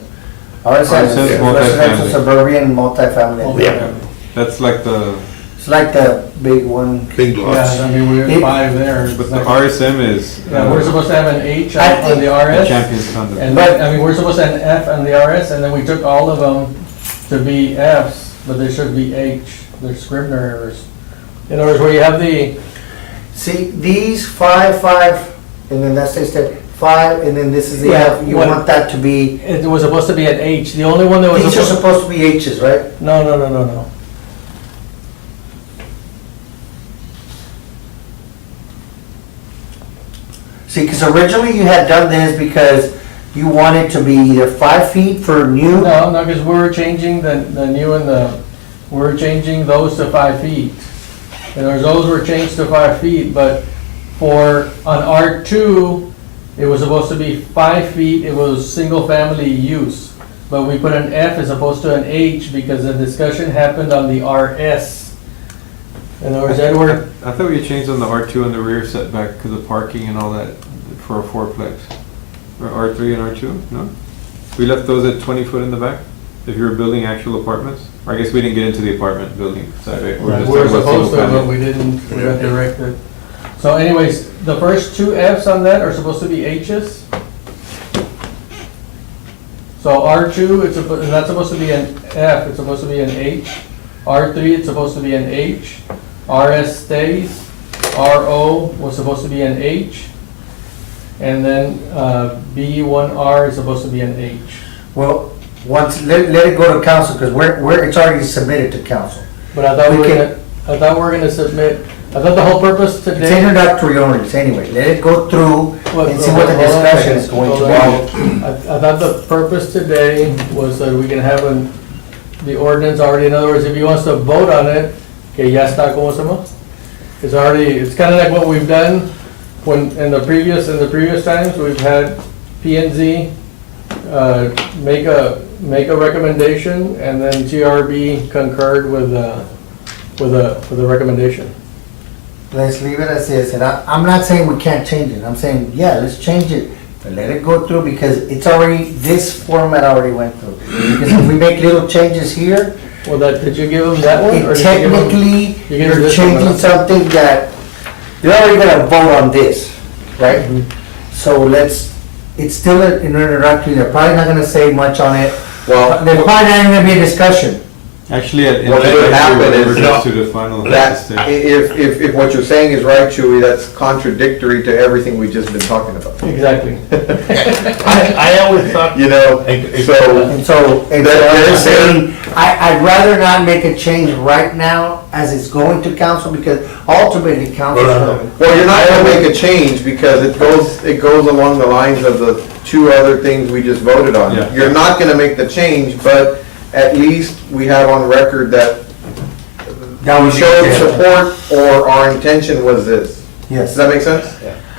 RSM RSM is is residential multifamily. suburban multifamily. Yeah. That's like the, It's like the big one. Big Yeah, lots. I mean, we have 5 there. but the RSM is Yeah, we're supposed to have an H I on think the the RS. Champions condo. And then, I mean, we're supposed to have an F on the RS, and then we took all of them to be Fs, but they should be H. They're Scribner errors. In other words, where you have the, See, these 5, 5, and then that's the 5, and then this is the Yeah, F. You what- want that to be, it was supposed to be an H. The only one that was these are supposed, supposed to be H's, right? no. See, because originally you had done this because you wanted to be either 5 feet for new. No, because we're changing the new and we're changing those to 5 feet. And those were changed to 5 feet, but on R2, it was supposed to be 5 feet, it was single-family use. But we put an F as opposed to an H because the discussion happened on the RS. In other words, Edward, I thought we changed on the R2 and the rear setback because of parking and all that for a fourplex. Or R3 and R2, no? We left those at 20 foot in the back? If you were building actual apartments? Or I guess we didn't get into the apartment building side, right? we just were talking about supposed to, single but family. we didn't, we got directed. So anyways, the first 2 Fs on that are supposed to be H's. So R2, it's not supposed to be an F, it's supposed to be an H. R3, it's supposed to be an H. RS stays. RO was supposed to be an H. And then B1R is supposed to be an H. Well, let it go to council, because it's already submitted to council. But I thought we We were gonna submit, I thought the whole purpose It's today. introductory only, so anyway, let it go through and see what the Hold on a discussion is second, going hold to on. be. I thought the purpose today was that we can have the ordinance already, in other words, if he wants to vote on it, que ya está, ¿cómo se llama? It's already, it's kind of like what we've done when, in the previous times, we've had P and Z make a recommendation, and then TRB concurred with the recommendation. Let's leave it as is, and I'm not saying we can't change it, I'm saying, yeah, let's change it, but let it go through, because it's already, this format already went through. Because if we make little changes here, Well, did you give him that one? or did you give him- technically, you give you're this one, changing right? something that, you're already gonna vote on this, right? Mhm. So it's still an introductory, they're probably not gonna say much on it. Well, There's probably not even gonna be a discussion. Actually, at What would happen is- reverts to the final that, stage. if what you're saying is right, Chewy, that's contradictory to everything we've just been talking about. Exactly. I always thought, You know, so, And so I'm saying, I'd rather not make a change right now as it's going to council, because ultimately council. No. well, you're not gonna make a change because it goes along the lines of two other things we just voted on. Yeah. You're not gonna make the change, but at least we have on record that we showed support or our intention was this. Does Yes. that make sense?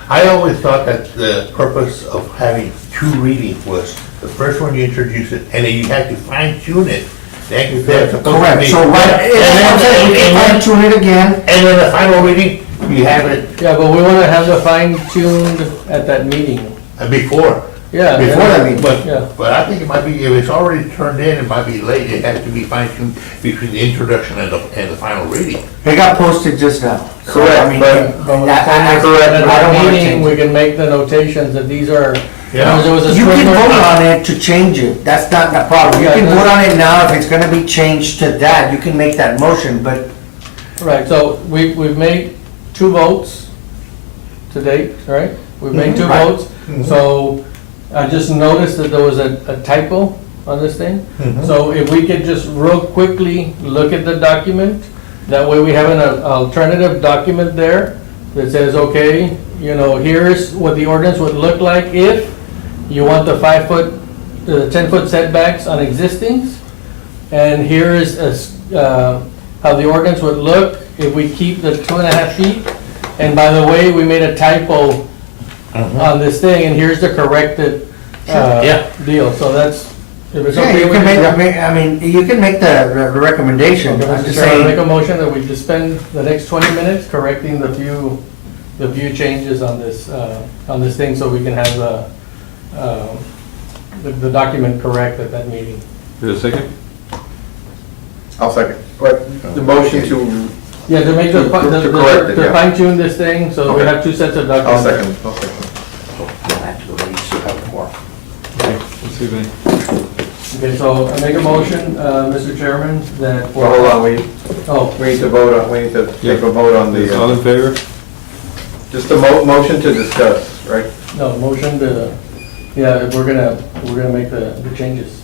I always thought that the purpose of having two readings was, the first one you introduce it, and then you have to fine tune it. That's supposed to Correct, be- so what, we can fine tune it again. And then the final reading, you have it Yeah, but we wanna have the fine tuned at that meeting. before. Yeah. Before that meeting, Yeah. but I think it might be, if it's already turned in, it might be late, it has to be fine tuned between the introduction and the final reading. It got posted just now. So, I Correct, mean, but- But we're that- saying I- is correct, that but I at don't that wanna meeting, change we it. can make the notations that these are, Yeah. there was a You can scrivener- vote on it to change it, that's not the problem. You Yeah, can that's- vote on it now, if it's gonna be changed to that, you can make that motion, but Right, so we've made 2 votes to date, right? We've made 2 Right. votes, so I just noticed that there was a typo on this thing. So if we could just real quickly look at the document, that way we have an alternative document there that says, okay, you know, here's what the ordinance would look like if you want the 5-foot, 10-foot setbacks on existings. And here is how the ordinance would look if we keep the 2.5 feet. And by the way, we made a typo on this thing, and here's the corrected Yeah. deal. So that's, if it's yeah, okay you with can make, you. I mean, you can make the recommendation. Okay, I'm Mr. just Chairman, I make saying, a motion that we just spend the next 20 minutes correcting the few changes on this thing, so we can have the document correct at that meeting. Is there a second? I'll second. But the motion to, Yeah, to make the, To correct it, to yeah. fine tune this thing, so that we Okay. have 2 sets of I'll documents. second, I'll second. Okay, let's see, Benny. Okay, so I make a motion, Mr. Chairman, that. Well, hold on, we Oh, need to vote on, we need to take a vote on Is all the, in favor? just a motion to discuss, right? no, motion to, yeah, we're gonna make the changes.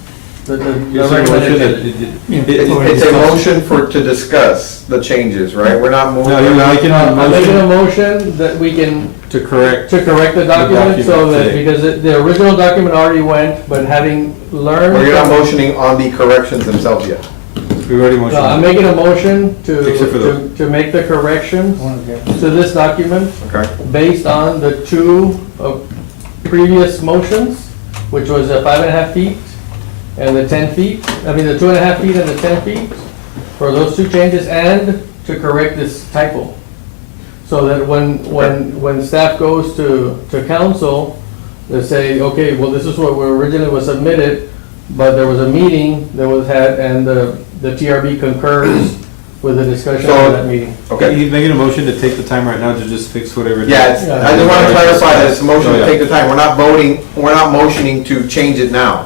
The Yes, sir, motion recommended that changes. It's a motion to discuss the changes, right? We're not moving. No, you're making a I'm making a motion motion that we can, to correct. to correct the document, so document that, today. because the original document already went, but having learned. Well, you're not motioning on the corrections themselves yet. We already No, I'm motioned. making a motion Except for to make the corrections to this document Okay. based on the 2 previous motions, which was the 5.5 feet and the 10 feet, I mean, the 2.5 feet and the 10 feet, for those 2 changes, and to correct this typo. So that when staff goes to council, they say, okay, well, this is what originally was submitted, but there was a meeting that was had, and the TRB concurs with the discussion So- of that meeting. Okay. He's making a motion to take the time right now to just fix whatever. it is. Yeah, I just want to clarify that it's a motion Oh, to yeah. take the time. We're not voting, we're not motioning to change it now.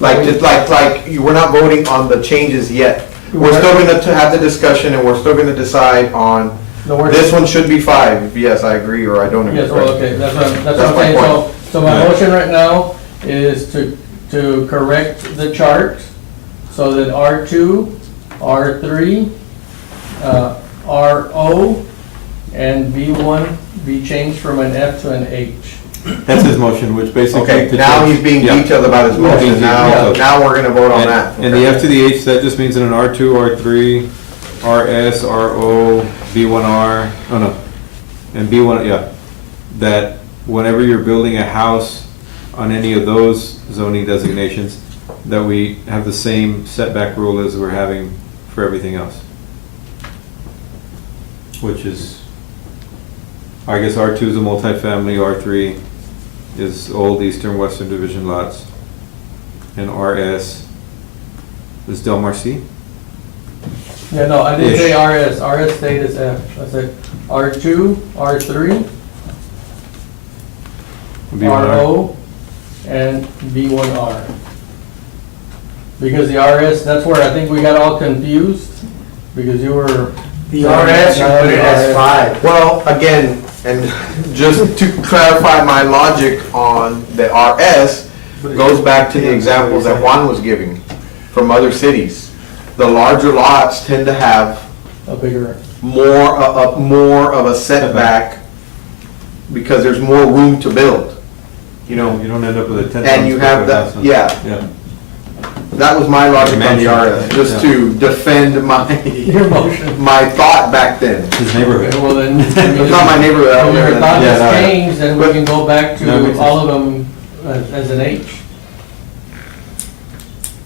Like, we're not voting on the changes yet. We're still gonna have the discussion and we're still gonna decide on, No, we're- this one should be 5. Yes, I agree, or I don't agree. Yes, well, okay, that's what That's I'm my saying, point. so my Right. motion right now is to correct the chart so that R2, R3, RO, and B1 be changed from an F to an H. That's his motion, which basically. Okay, to now change- he's being Yeah. detailed about his motion. Yeah. Now we're gonna vote on And- that. And the F to the H, that just means in an R2, R3, RS, RO, B1R, oh no, and B1, yeah, that whenever you're building a house on any of those zoning designations, that we have the same setback rule as we're having for everything else. Which is, I guess R2 is a multifamily, R3 is old eastern western division lots, and RS is Del Mar C? Yeah, no, I didn't say Ish. RS, RS stayed as F. I said R2, R3, B1R. RO, and B1R. Because the RS, that's where I think we got all confused, because you were. the RS, you put it as 5. Well, again, and just to clarify my logic on the RS, goes back to the examples that Juan was giving from other cities. The larger lots tend to have A bigger, more of a setback because there's more room to build. you know, You don't end up with a 10,000 and you have square that, foot house. yeah. Yeah. That was my logic on the Mansion. RS, just Yeah. to defend Your motion. my thought back then. His Okay, neighborhood. well then. It's not my neighborhood out If there. your thought Yeah, has no, yeah. changed, then we can go back That makes to all of them as an H.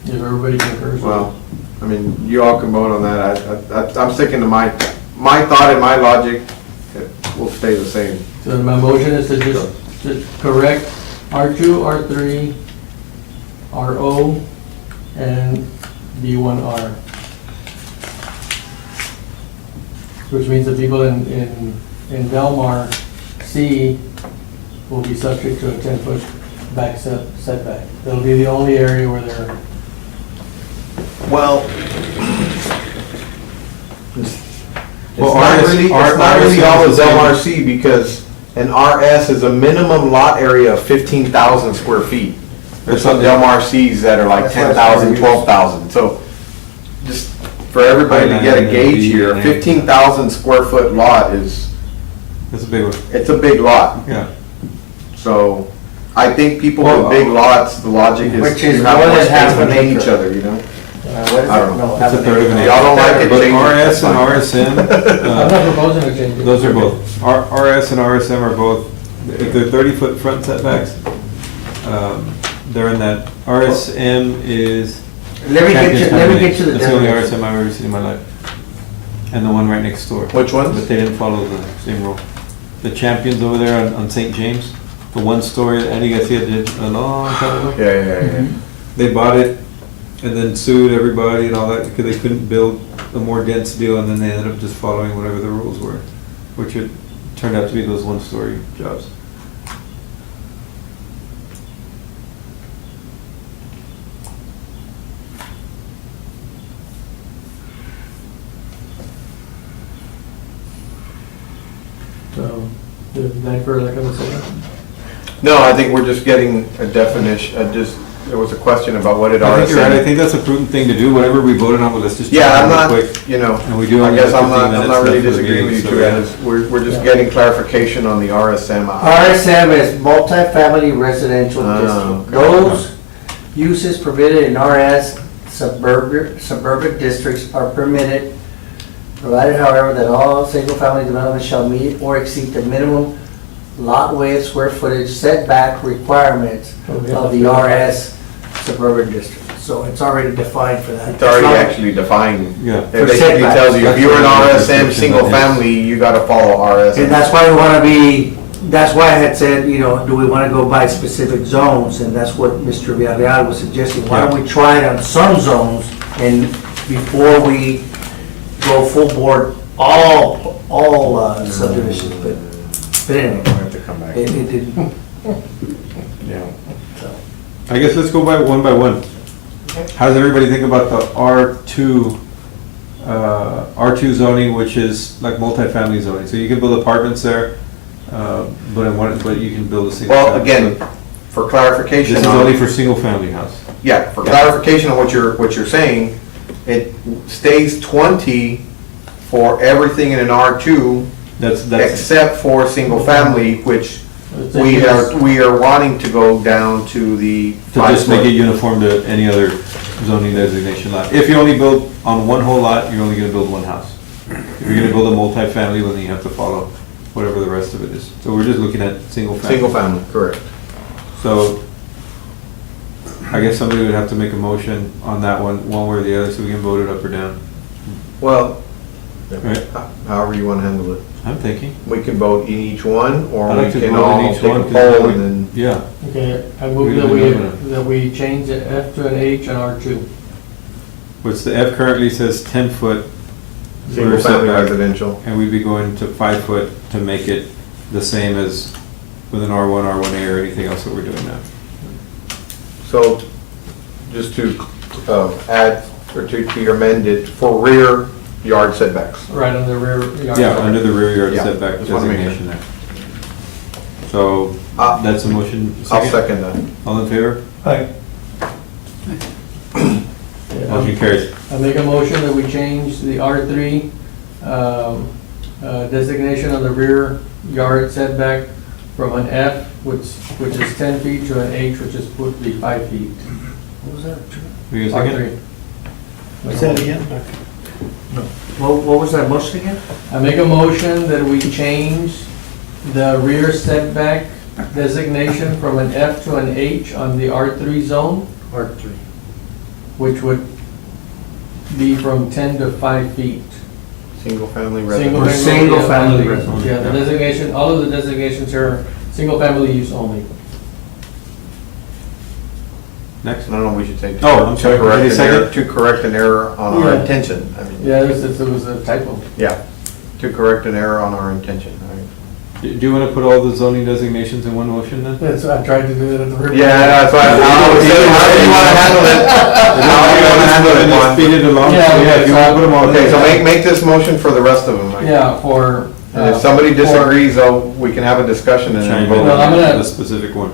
If everybody concurs. Well, I mean, you all can vote on that. I'm sticking to my thought and my logic, it will stay the same. So then my motion is to just to correct R2, R3, RO, and B1R. Which means the people in Delmar C will be subject to a 10-foot back setback. That'll be the only area where they're, Well, Well, it's not really all of RS is the Del Mar same. C because an RS is a minimum lot area of 15,000 square feet. There's some Del Mar Cs that are like That's why it's 10,000, more 12,000. So just for everybody to get a Highland gauge and here, B and A. 15,000 square foot lot is, That's a big one. it's a big lot. Yeah. So I think people Well, with big lots, the logic is which to is have more more than space half an between each acre. other, you know? What is I it? don't know. No, It's a half third of an an acre. acre. Y'all don't like it, But change it. RS That's and fine. RSM, I'm not proposing to change it. those are both, RS and RSM are both, if they're 30-foot front setbacks, they're in that. RSM is Let me Champions get you the That's the only definition. RSM I've ever seen in my life. And the one right next door. Which ones? But they didn't follow the same rule. The Champions over there on St. James, the one story that Andy Garcia did a long time ago. Yeah. They bought it and then sued everybody and all that because they couldn't build a more dense deal, and then they ended up just following whatever the rules were, which it turned out to be those one-story jobs. So, is that further conversation? No, I think we're just getting a definition, there was a question about what it I think you're right. I RSM. think that's a prudent thing to do. Whatever we voted on, well, let's just. Yeah, I'm talk real not, quick. you know, And we do I only guess have I'm 15 not minutes really left for the disagreeing with you meeting, two, so, I yeah. just, we're just getting clarification on the RSM. RSM is multifamily residential Oh, district. okay. Those uses permitted in RS suburban districts are permitted, provided however that all single-family developments shall meet or exceed the minimum lot width, square footage, setback requirements of the RS suburban district. So it's already defined for that. It's already actually defined. Yeah. It basically tells you, if you're an RSM, single family, you gotta follow RSM. And that's why we want to be, that's why I had said, you know, do we want to go by specific zones? And that's what Mr. Villarreal was suggesting. Why don't we try it on some zones and before we go full board, all subdivisions, but anyway, I have to come back. it didn't, Yeah. so. I guess let's go by one. How does everybody think about the R2, R2 zoning, which is like multifamily zoning? So you can build apartments there, but you can build a single. Well, family. again, for clarification This is on. only for single family house. Yeah, for Yeah. clarification on what you're saying, it stays 20 for everything in an R2, That's, except for single family, which we are wanting to go down to the to 5 just make it foot. uniform to any other zoning designation lot. If you only build on one whole lot, you're only gonna build one house. If you're gonna build a multifamily, then you have to follow whatever the rest of it is. So we're just looking at single family. Single family, correct. So I guess somebody would have to make a motion on that one way or the other, so we can vote it up or down. Well, Right. however you want to handle it. I'm thinking. We can vote in each one, or I'd we like to can vote in all each take one, a 'cause poll then we- and then. Yeah, Okay, I move that we change the F to an H and R2. which the F currently says 10-foot. Single family residential. And we'd be going to 5-foot to make it the same as with an R1, R1A, or anything else that we're doing now. So, just to add, or to amend it, for rear yard setbacks. Right on the rear yard. Yeah, under the rear yard Yeah, setback just wanna make designation there. So, Uh, that's a motion. I'll second that. All in favor? Hi. Yeah. Motion carries. I make a motion that we change the R3 designation of the rear yard setback from an F, which is 10 feet, to an H, which is would be 5 feet. What was that? We get a second? R3. Say it again. What was that motion again? I make a motion that we change the rear setback designation from an F to an H on the R3 zone, R3. which would be from 10 to 5 feet. Single-family Single residence. Single-family yeah, residence. Yeah, the designation, all of the designations are single-family use only. Next. I don't know, we should say. to- Oh, I'm to sorry. correct Any an error- second? To correct an error on our Yeah. intention. I mean, Yeah, it was a typo. yeah, to correct an error on our intention. Do you want to put all the zoning designations in one motion then? That's, I tried to do that at the very. Yeah, that's why I was saying, how do you want to handle it? How do you want to handle it, Juan? Speed it along, so Yeah, yeah, if you want to put them all. Okay, so make this motion for the rest of them. Mike. Yeah, for. And if somebody for, disagrees, though, we can have a discussion and then Chime in vote. Well, I'm on gonna- the specific one.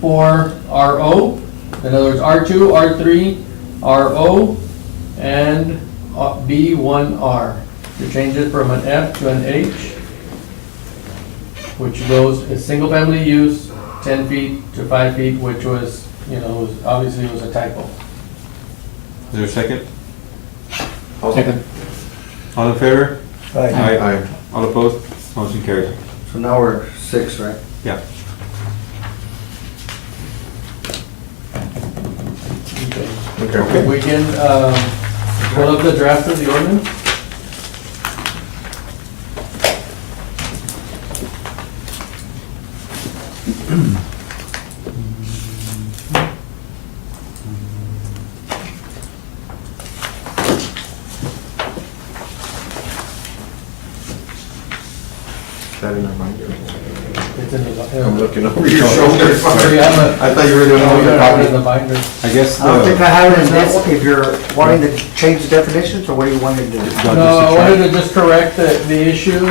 For RO, in other words, R2, R3, RO, and B1R. To change it from an F to an H, which goes, is single-family use, 10 feet to 5 feet, which was, was obviously was a typo. Is there a second? Second. All in favor? Aye. All opposed? Motion carries. So now we're 6, right? Yeah. Okay. Okay. We can, pull up the draft of the ordinance? Is that in our mind? It's in the. I'm looking over your shoulder. We have a- I thought you were doing Oh, we another got it in copy. the binder. I guess I don't think the, I have it in this, if you're wanting to change the definitions, or what do you want to do? No, I wanted to just correct the issue.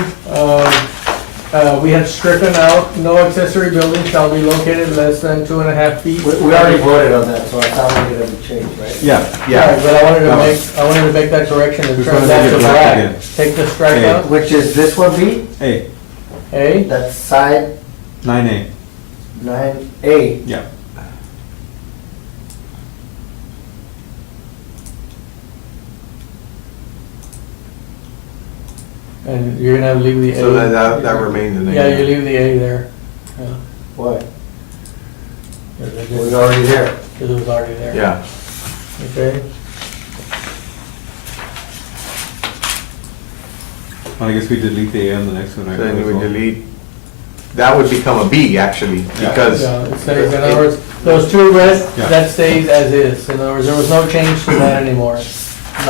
We had stricken out, no accessory building shall be located less than 2.5 feet. We already voted on that, so I thought we didn't change, right? yeah, Yeah, but I wanted No. to make that correction and Which turn one is that it to black black. again? Take the strike Okay. out, Which is this one B, hey, A, that's side 9A, 9A. yeah. and you're gonna leave the A. So that remains in there. Yeah, you leave the A there. Yeah. Why? Because It was already there. it was already there. Yeah. Okay, Well, I guess we delete the A on the next one, right? Then we delete, that would become a B, actually, Yeah. because. yeah, it stays, in other words, those two red, Yeah. that stays as is. In other words, there was no change to that anymore.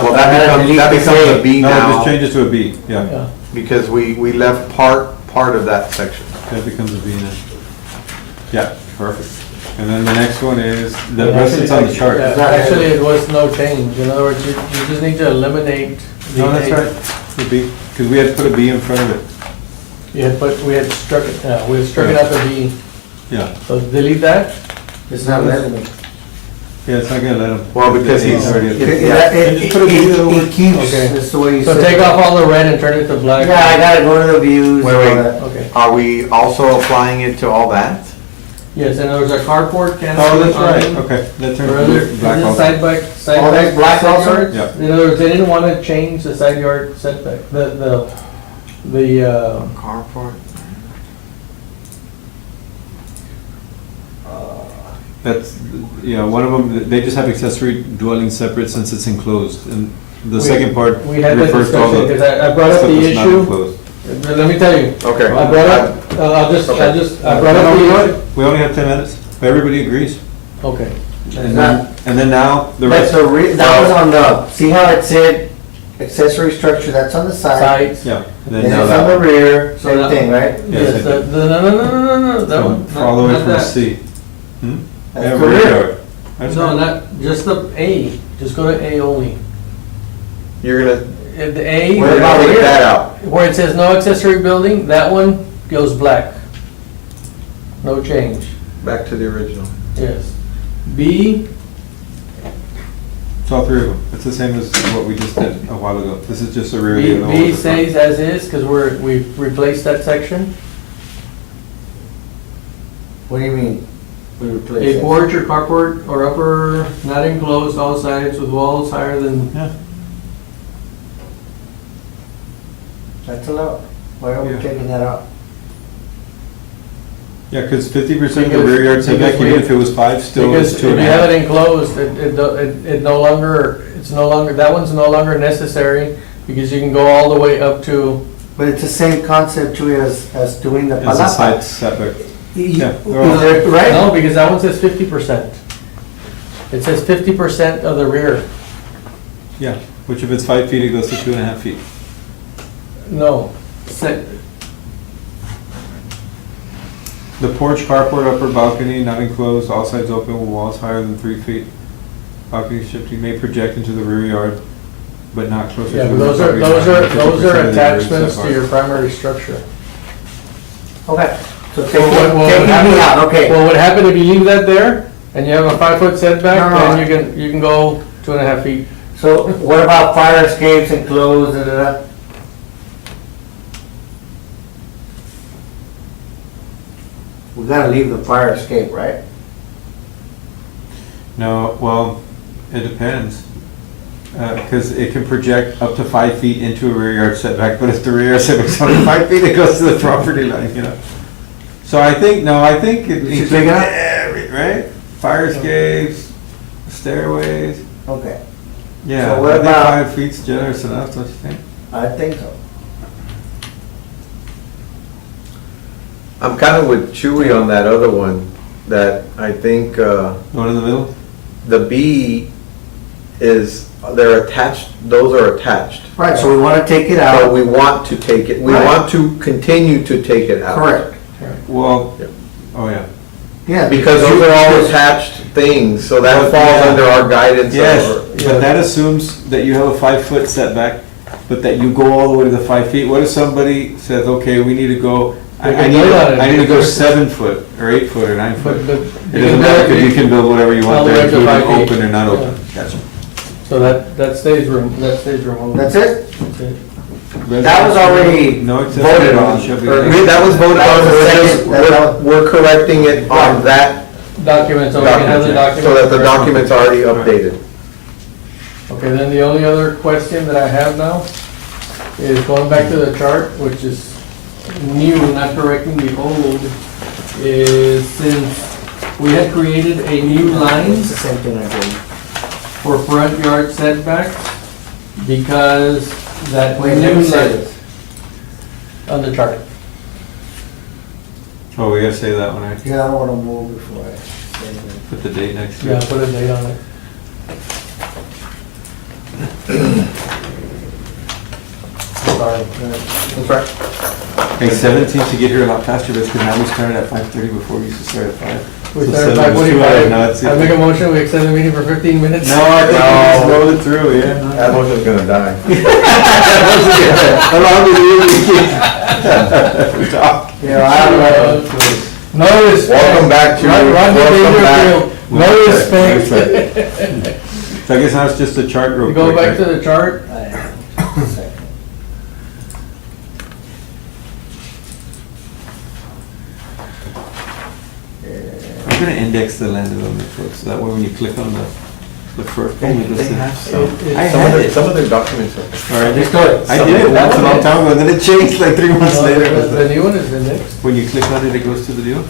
Well, that becomes a B No, just now, change it to a B, yeah, Yeah. because we left part of that section. that becomes a B now. Yeah, perfect. And then the next one is, the Yeah, rest is on the chart. Yeah, actually, it was no change. In other words, you just need to eliminate the. No, that's A. right, the B, because we had put a B in front of it, We had struck it, we had struck it out the B. yeah. So delete that. It's not letting me. Yeah, it's not gonna let him. Well, because The A's he's- already. It Just put a B there. it keeps, Okay. that's the way you So said take it. off all the red and turn it to black. Yeah, I gotta go to the views. Wait, and all wait. that. Okay. Are we also applying it to all that? Yes, and there was a carport can. Oh, that's right, okay, that Or turns other, black also. side by, side Oh, by. that's black side also? yards. Yeah. In other words, they didn't want to change the side yard setback, the, Carport. That's, yeah, one of them, they just have accessory dwelling separate since it's enclosed, and the We- second part we had that refers to all discussion, the because I brought up stuff the that's not issue. enclosed. Let me tell you, Okay. I brought up, I brought up the issue. We only have 10 minutes, but everybody agrees. Okay. And then now, the That's rest, that was on the, see how it said accessory structure, that's on the side. Sides. yeah, and And then now it's on that. the rear, So same that- thing, right? Yeah, Yes, same no, that So, one. all the way not from that. C. Hmm? That's Yeah, the rear rear. yard. That's No, right. not, just the A, just go to A only. You're gonna, The A, What we're about gonna take rear? that out. where it says no accessory building, that one goes black. No change, Back to the original. yes. B, It's all three of them. It's the same as what we just did a while ago. This is just a rear. B, the other one B was the front. stays as is, because we've replaced that section. What do you mean? We replace A it? porch or carport or upper not enclosed all sides with walls higher than, Yeah. That's allowed. Why are we Yeah. taking that out? Yeah, because 50% of the Because- rear yard setback, because we- even if it was 5, still because is if 2 you and a have half. it enclosed, it no longer, it's no longer, that one's no longer necessary because you can go all the way up to, But it's the same concept too as doing the It's a side palapa. setback. You- Yeah, they're all- Is it right? no, because that one says 50%. It says 50% of the rear. Yeah, which if it's 5 feet, it goes to 2.5 feet. No, The porch, carport, upper balcony, not enclosed, all sides open with walls higher than 3 feet. Balcony shifting may project into the rear yard, but not closer to yeah, the but rear those are, property those line are, than 50% those are of the rear attachments to setback. your primary structure. Okay, so Well, taking what taking happen- me out, okay. Well, what happened if you leave that there and you have a 5-foot setback, No, no. then you can go 2.5 feet. So what about fire escapes enclosed, da, da, da? We gotta leave the fire escape, right? No, well, it depends. Because it can project up to 5 feet into a rear yard setback, but if the rear yard setback's only 5 feet, it goes to the property line, you know? So I think it You should take it out? right? Fire escapes, stairways. Okay, Yeah, So what I think about- 5 feet's generous enough, don't you think? I think so. I'm kind of with Chewy on that other one, that I think, The one in the middle? the B is, they're attached, those are attached. Right, so we wanna take it So out. we want to take it, we Right. want to continue to take it out. Correct. Well, Yep. oh yeah. Yeah. Because those are all attached things, so that Well, falls yeah. under our guidance. Yes, of- but that assumes that you have a 5-foot setback, but that you go all the way to the 5 feet. What if somebody says, okay, we need to go, They can build on it. I need to go 7 foot, or 8 foot, or 9 foot. But It you doesn't can matter, build- because you can build whatever you all want the there, way to including 5 feet. open or not open. Yeah. Gotcha. So that stays removed. That's it? That's it. That was already No accessory voted on. building shall be- Or- That was voted That on, was the we're just, second- that- we're correcting it on that Document, so we can have the document. so that the document's already updated. Okay, then the only other question that I have now is going back to the chart, which is new, not correcting the old, is since we had created a new line It's the same thing I did. for front yard setbacks, because that Wait, let new me say line this. on the chart. Oh, we gotta say that when I Yeah, I don't wanna move before I say anything. put the date next to Yeah, it. put a date on it. Sorry. That's right. Hey, 17 to get here a lot faster, that's because now we started at 5:30 before we used to start at 5. We So started 7 was 2 hours, now at it's 5:45. I make a motion, we extend the meeting for 15 minutes. No, I think we just rolled it through, yeah. That motion's gonna die. How long did we talk? Yeah, I don't know. No respect. Welcome back to, Rodney welcome back. Dangerfield, no respect. So I guess now it's just a chart real We quick. go back right? to the chart. Second. I'm gonna index the land development code, so that way when you click on the first one, it doesn't have some. I Some had of the, it. some of the documents are. All right, Let's do it. I did it once a long time ago, and then it changed like 3 months No, later. The new one is the next. When you click on it, it goes to the deal?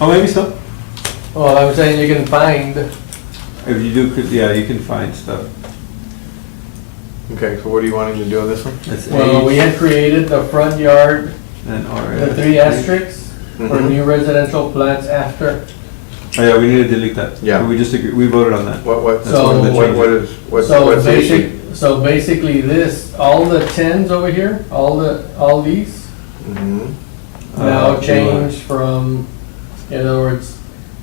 Oh, maybe so. Well, I'm saying you can find, If you do, yeah, you can find stuff. Okay, so what are you wanting to do on this one? That's well, we age had created the front yard, and the 3 asterisks for Mhm. new residential plants after. Oh, yeah, we need to delete that. Yeah. We just agree, we voted on that. What, That's one of the what is, what's So the issue? so basically this, all the 10s over here, all these Mhm. now change from, in other words,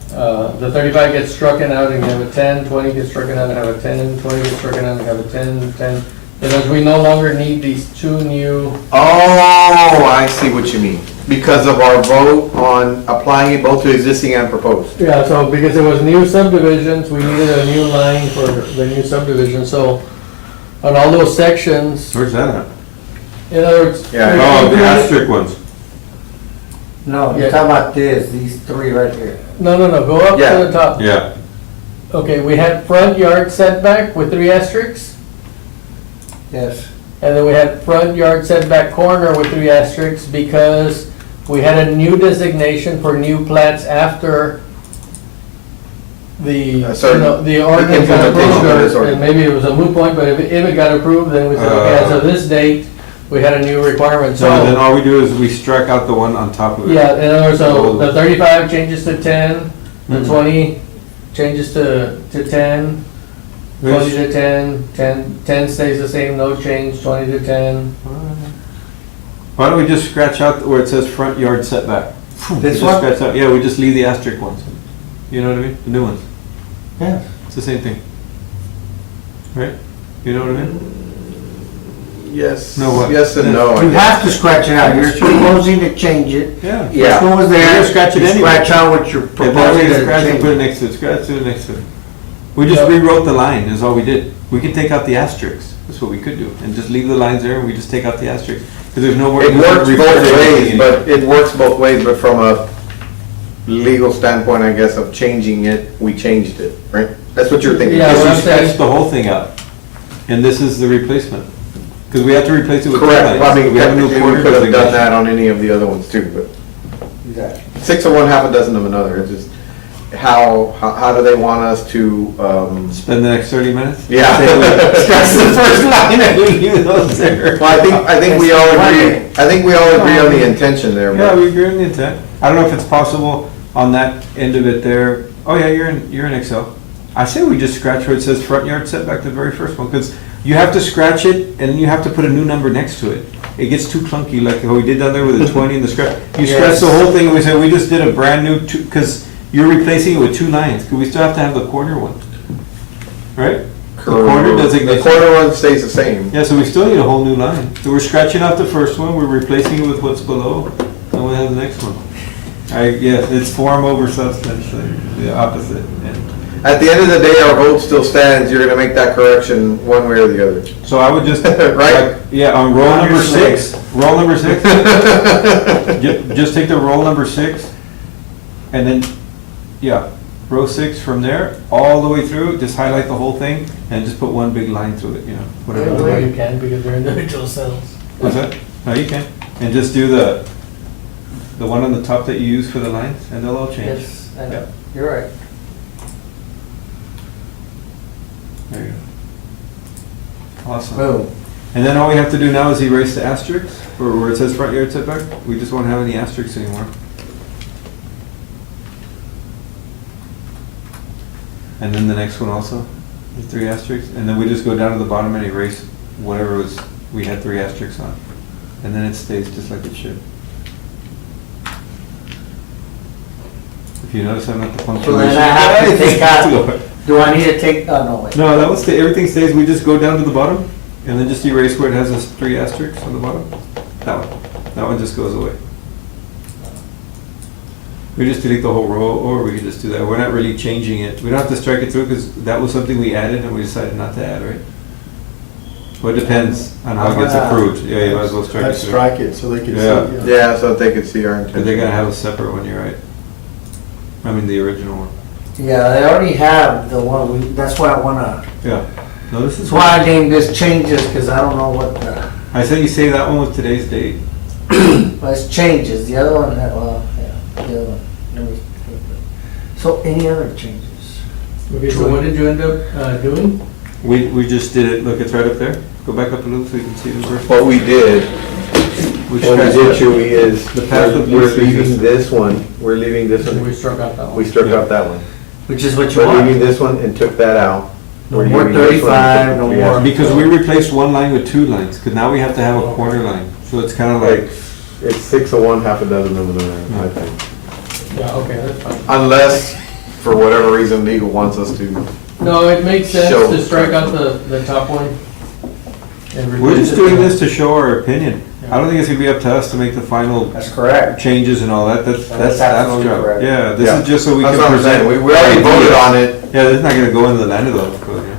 the 35 gets strucken out and you have a 10, 20 gets strucken out and have a 10, 20 gets strucken out and have a 10, 10. Because we no longer need these 2 new, Oh, I see what you mean. Because of our vote on applying it both to existing and proposed. yeah, so because it was new subdivisions, we needed a new line for the new subdivision, so on all those sections, Where's that at? in other words. Yeah. Oh, the asterisk ones. No, you're Yeah. talking about these three right here. No, go up Yeah. to the top. Yeah, Okay, we had front yard setback with 3 asterisks, Yes. and then we had front yard setback corner with 3 asterisks because we had a new designation for new plats after the, Certain- the ordinance got implementation of this approved, ordinance. and maybe it was a moot point, but if it got approved, then we said, okay, as of this date, we had a new requirement, so then so. all we do is we strike out the one on top of it. Yeah, in other words, so the 35 changes to 10, the Mhm. 20 changes to 10, 20 Which- to 10, 10 stays the same, no change, 20 to 10. Why don't we just scratch out where it says front yard setback? This Just one? scratch out, yeah, we just leave the asterisk ones. You know what I mean? The new ones. Yes. It's the same thing. Right? You know what I mean? Yes. No, what? Yes and no. I You guess. have to scratch it out. You're proposing to change it. Yeah. Yeah. This one was You're there. gonna scratch it You anyway. Scratch out what you're If that way proposing you to scratch it, change. put it next to it, scratch it next to it. We just Yeah. rewrote the line, is all we did. We could take out the asterisks, that's what we could do, and just leave the lines there, and we just take out the asterisks. Because there's no more. It works refer both to ways, anything but it works both ways, but from a legal standpoint, I guess, of changing it, we changed it, right? That's what you're thinking. Yeah, anymore. what I'm Because we saying- scratched the whole thing out, and this is the replacement. Because we have to replace it with two Correct, lines. well, I mean, We have a new technically, we corner could have done designation. that on any of the other ones too, but Exactly. 6 of one, half a dozen of another, it's just, how do they want us to, Spend the next 30 minutes? Yeah. Say we scratch the first line and we leave those there. well, I think we all agree, I think we all agree on the intention there, Yeah, but. we agree on the intent. I don't know if it's possible on that end of it there. Oh yeah, you're in Excel. I say we just scratch where it says front yard setback, the very first one, because you have to scratch it and then you have to put a new number next to it. It gets too clunky, like how we did down there with the 20 and the scratch. You scratch the whole thing and we said, we just did a brand new two, because you're replacing it with 2 lines, because we still have to have the corner one. Right? The corner The designation. corner one stays the same. Yeah, so we still need a whole new line. So we're scratching out the first one, we're replacing it with what's below, and we'll have the next one. Yeah, it's form over substance, the opposite. And At the end of the day, our vote still stands, you're gonna make that correction one way or the other. so I would just, Right. like, yeah, on roll number 6, roll number 6. Just take the roll number 6, and then, yeah, row 6 from there, all the way through, just highlight the whole thing, and just put one big line through it, whatever. the No, line- you can, because they're individual cells. What's that? No, you can. And just do the one on the top that you use for the lines, and they'll all change. Yes, I know. You're right. There you go. Awesome. Boom. And then all we have to do now is erase the asterisks, or where it says front yard setback. We just won't have any asterisks anymore. And then the next one also, the 3 asterisks, and then we just go down to the bottom and erase whatever we had 3 asterisks on. And then it stays just like it should. If you notice, I'm not the punctuation. So then I have to take out, do I need to take, oh, no, wait. No, that will stay, everything stays, we just go down to the bottom, and then just erase where it has those 3 asterisks on the bottom. That one just goes away. We just delete the whole row, or we could just do that, we're not really changing it, we don't have to strike it through, because that was something we added and we decided not to add, right? Well, it depends on how it gets approved, yeah, you might as well strike I'd it through. strike it so they can see. Yeah. Yeah, so that they could see our But intention. they're gonna have a separate one, you're right. I mean, the original one, Yeah, they already have the one, that's why I wanna, yeah. No, this is that's why I named this changes, because I don't know what the, I said you say that one with today's date. well, it's changes, the other one, well, yeah, the other one. So any other changes? Okay, so what did you end up doing? We just did it, look, it's right up there. Go back up a little so you can see the first. What we did, We what we scratched did, it. Chewy, is The path of we're least leaving resistance. this one, we're leaving this We one, struck out that one. we struck out that one. Which is what you We're leaving want. this one and took that out. No We're more leaving this one and 35, took no the more. Because we replaced one line with 2 lines, because now we have to have a corner line. So it's kind of like, It's 6 of one, half a dozen of another, I think. Yeah, okay, that's fine. Unless, for whatever reason, legal wants us to. No, it makes sense Show. to strike out the top one. And we're replace just it doing with- this to show our opinion. I don't think it's gonna be up to us to make the final That's correct. changes and all that. That's That's absolutely job. correct. Yeah, this Yeah. is just so we That's can what I'm saying, present. we already voted on it. Yeah, this is not gonna go into the land development code, yeah.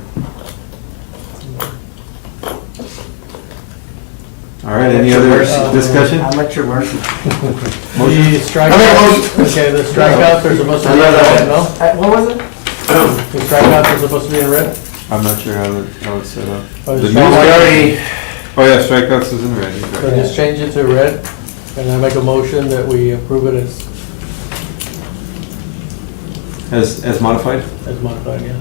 All right. right, any other discussion? I'm at your mercy. The strikeouts, okay, the strikeouts are supposed to be in red, no? What was it? The strikeouts are supposed to be in red? I'm not sure how it's set up. Or the The strikeouts- new- We already, Oh, yeah, strikeouts is in red. he's So right. just change it to red, and I make a motion that we approve it As modified? as modified, yeah.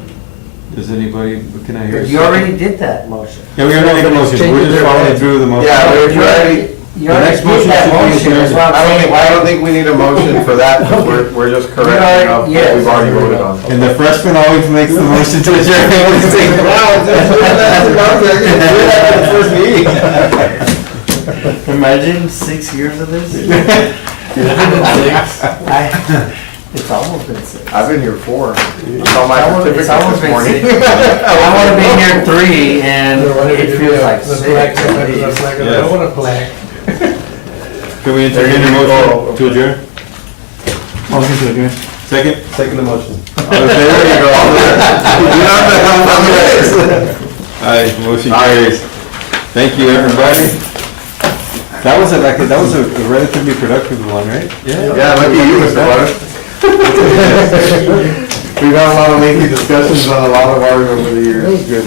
Does anybody, can I hear? a you second? already did that motion. Yeah, we already made a motion, we're just following through the motion. Yeah, You we already, You The already next motion did that should be motion, that's adjourned. what I'm saying. I don't think we need a motion for that, because we're just correcting up what Yes. we've already voted on. And the freshman always makes the motion to adjourn. Imagine 6 years of this. It's almost been 6. I've been here 4. Saw my It's certificate almost this been morning. 6. I wanna be here 3 and it feels like The 6. plaque, the at least. plaque, I don't want a plaque. Can we entertain a motion to adjourn? Motion to adjourn. Second? Second the motion. All in favor? There you go. Aye, motion carries. Thank you, everybody. That was a relatively productive one, right? Yeah, look at you, Mr. Butter. We've had a lot of lengthy discussions on a lot of ours over the years. Good.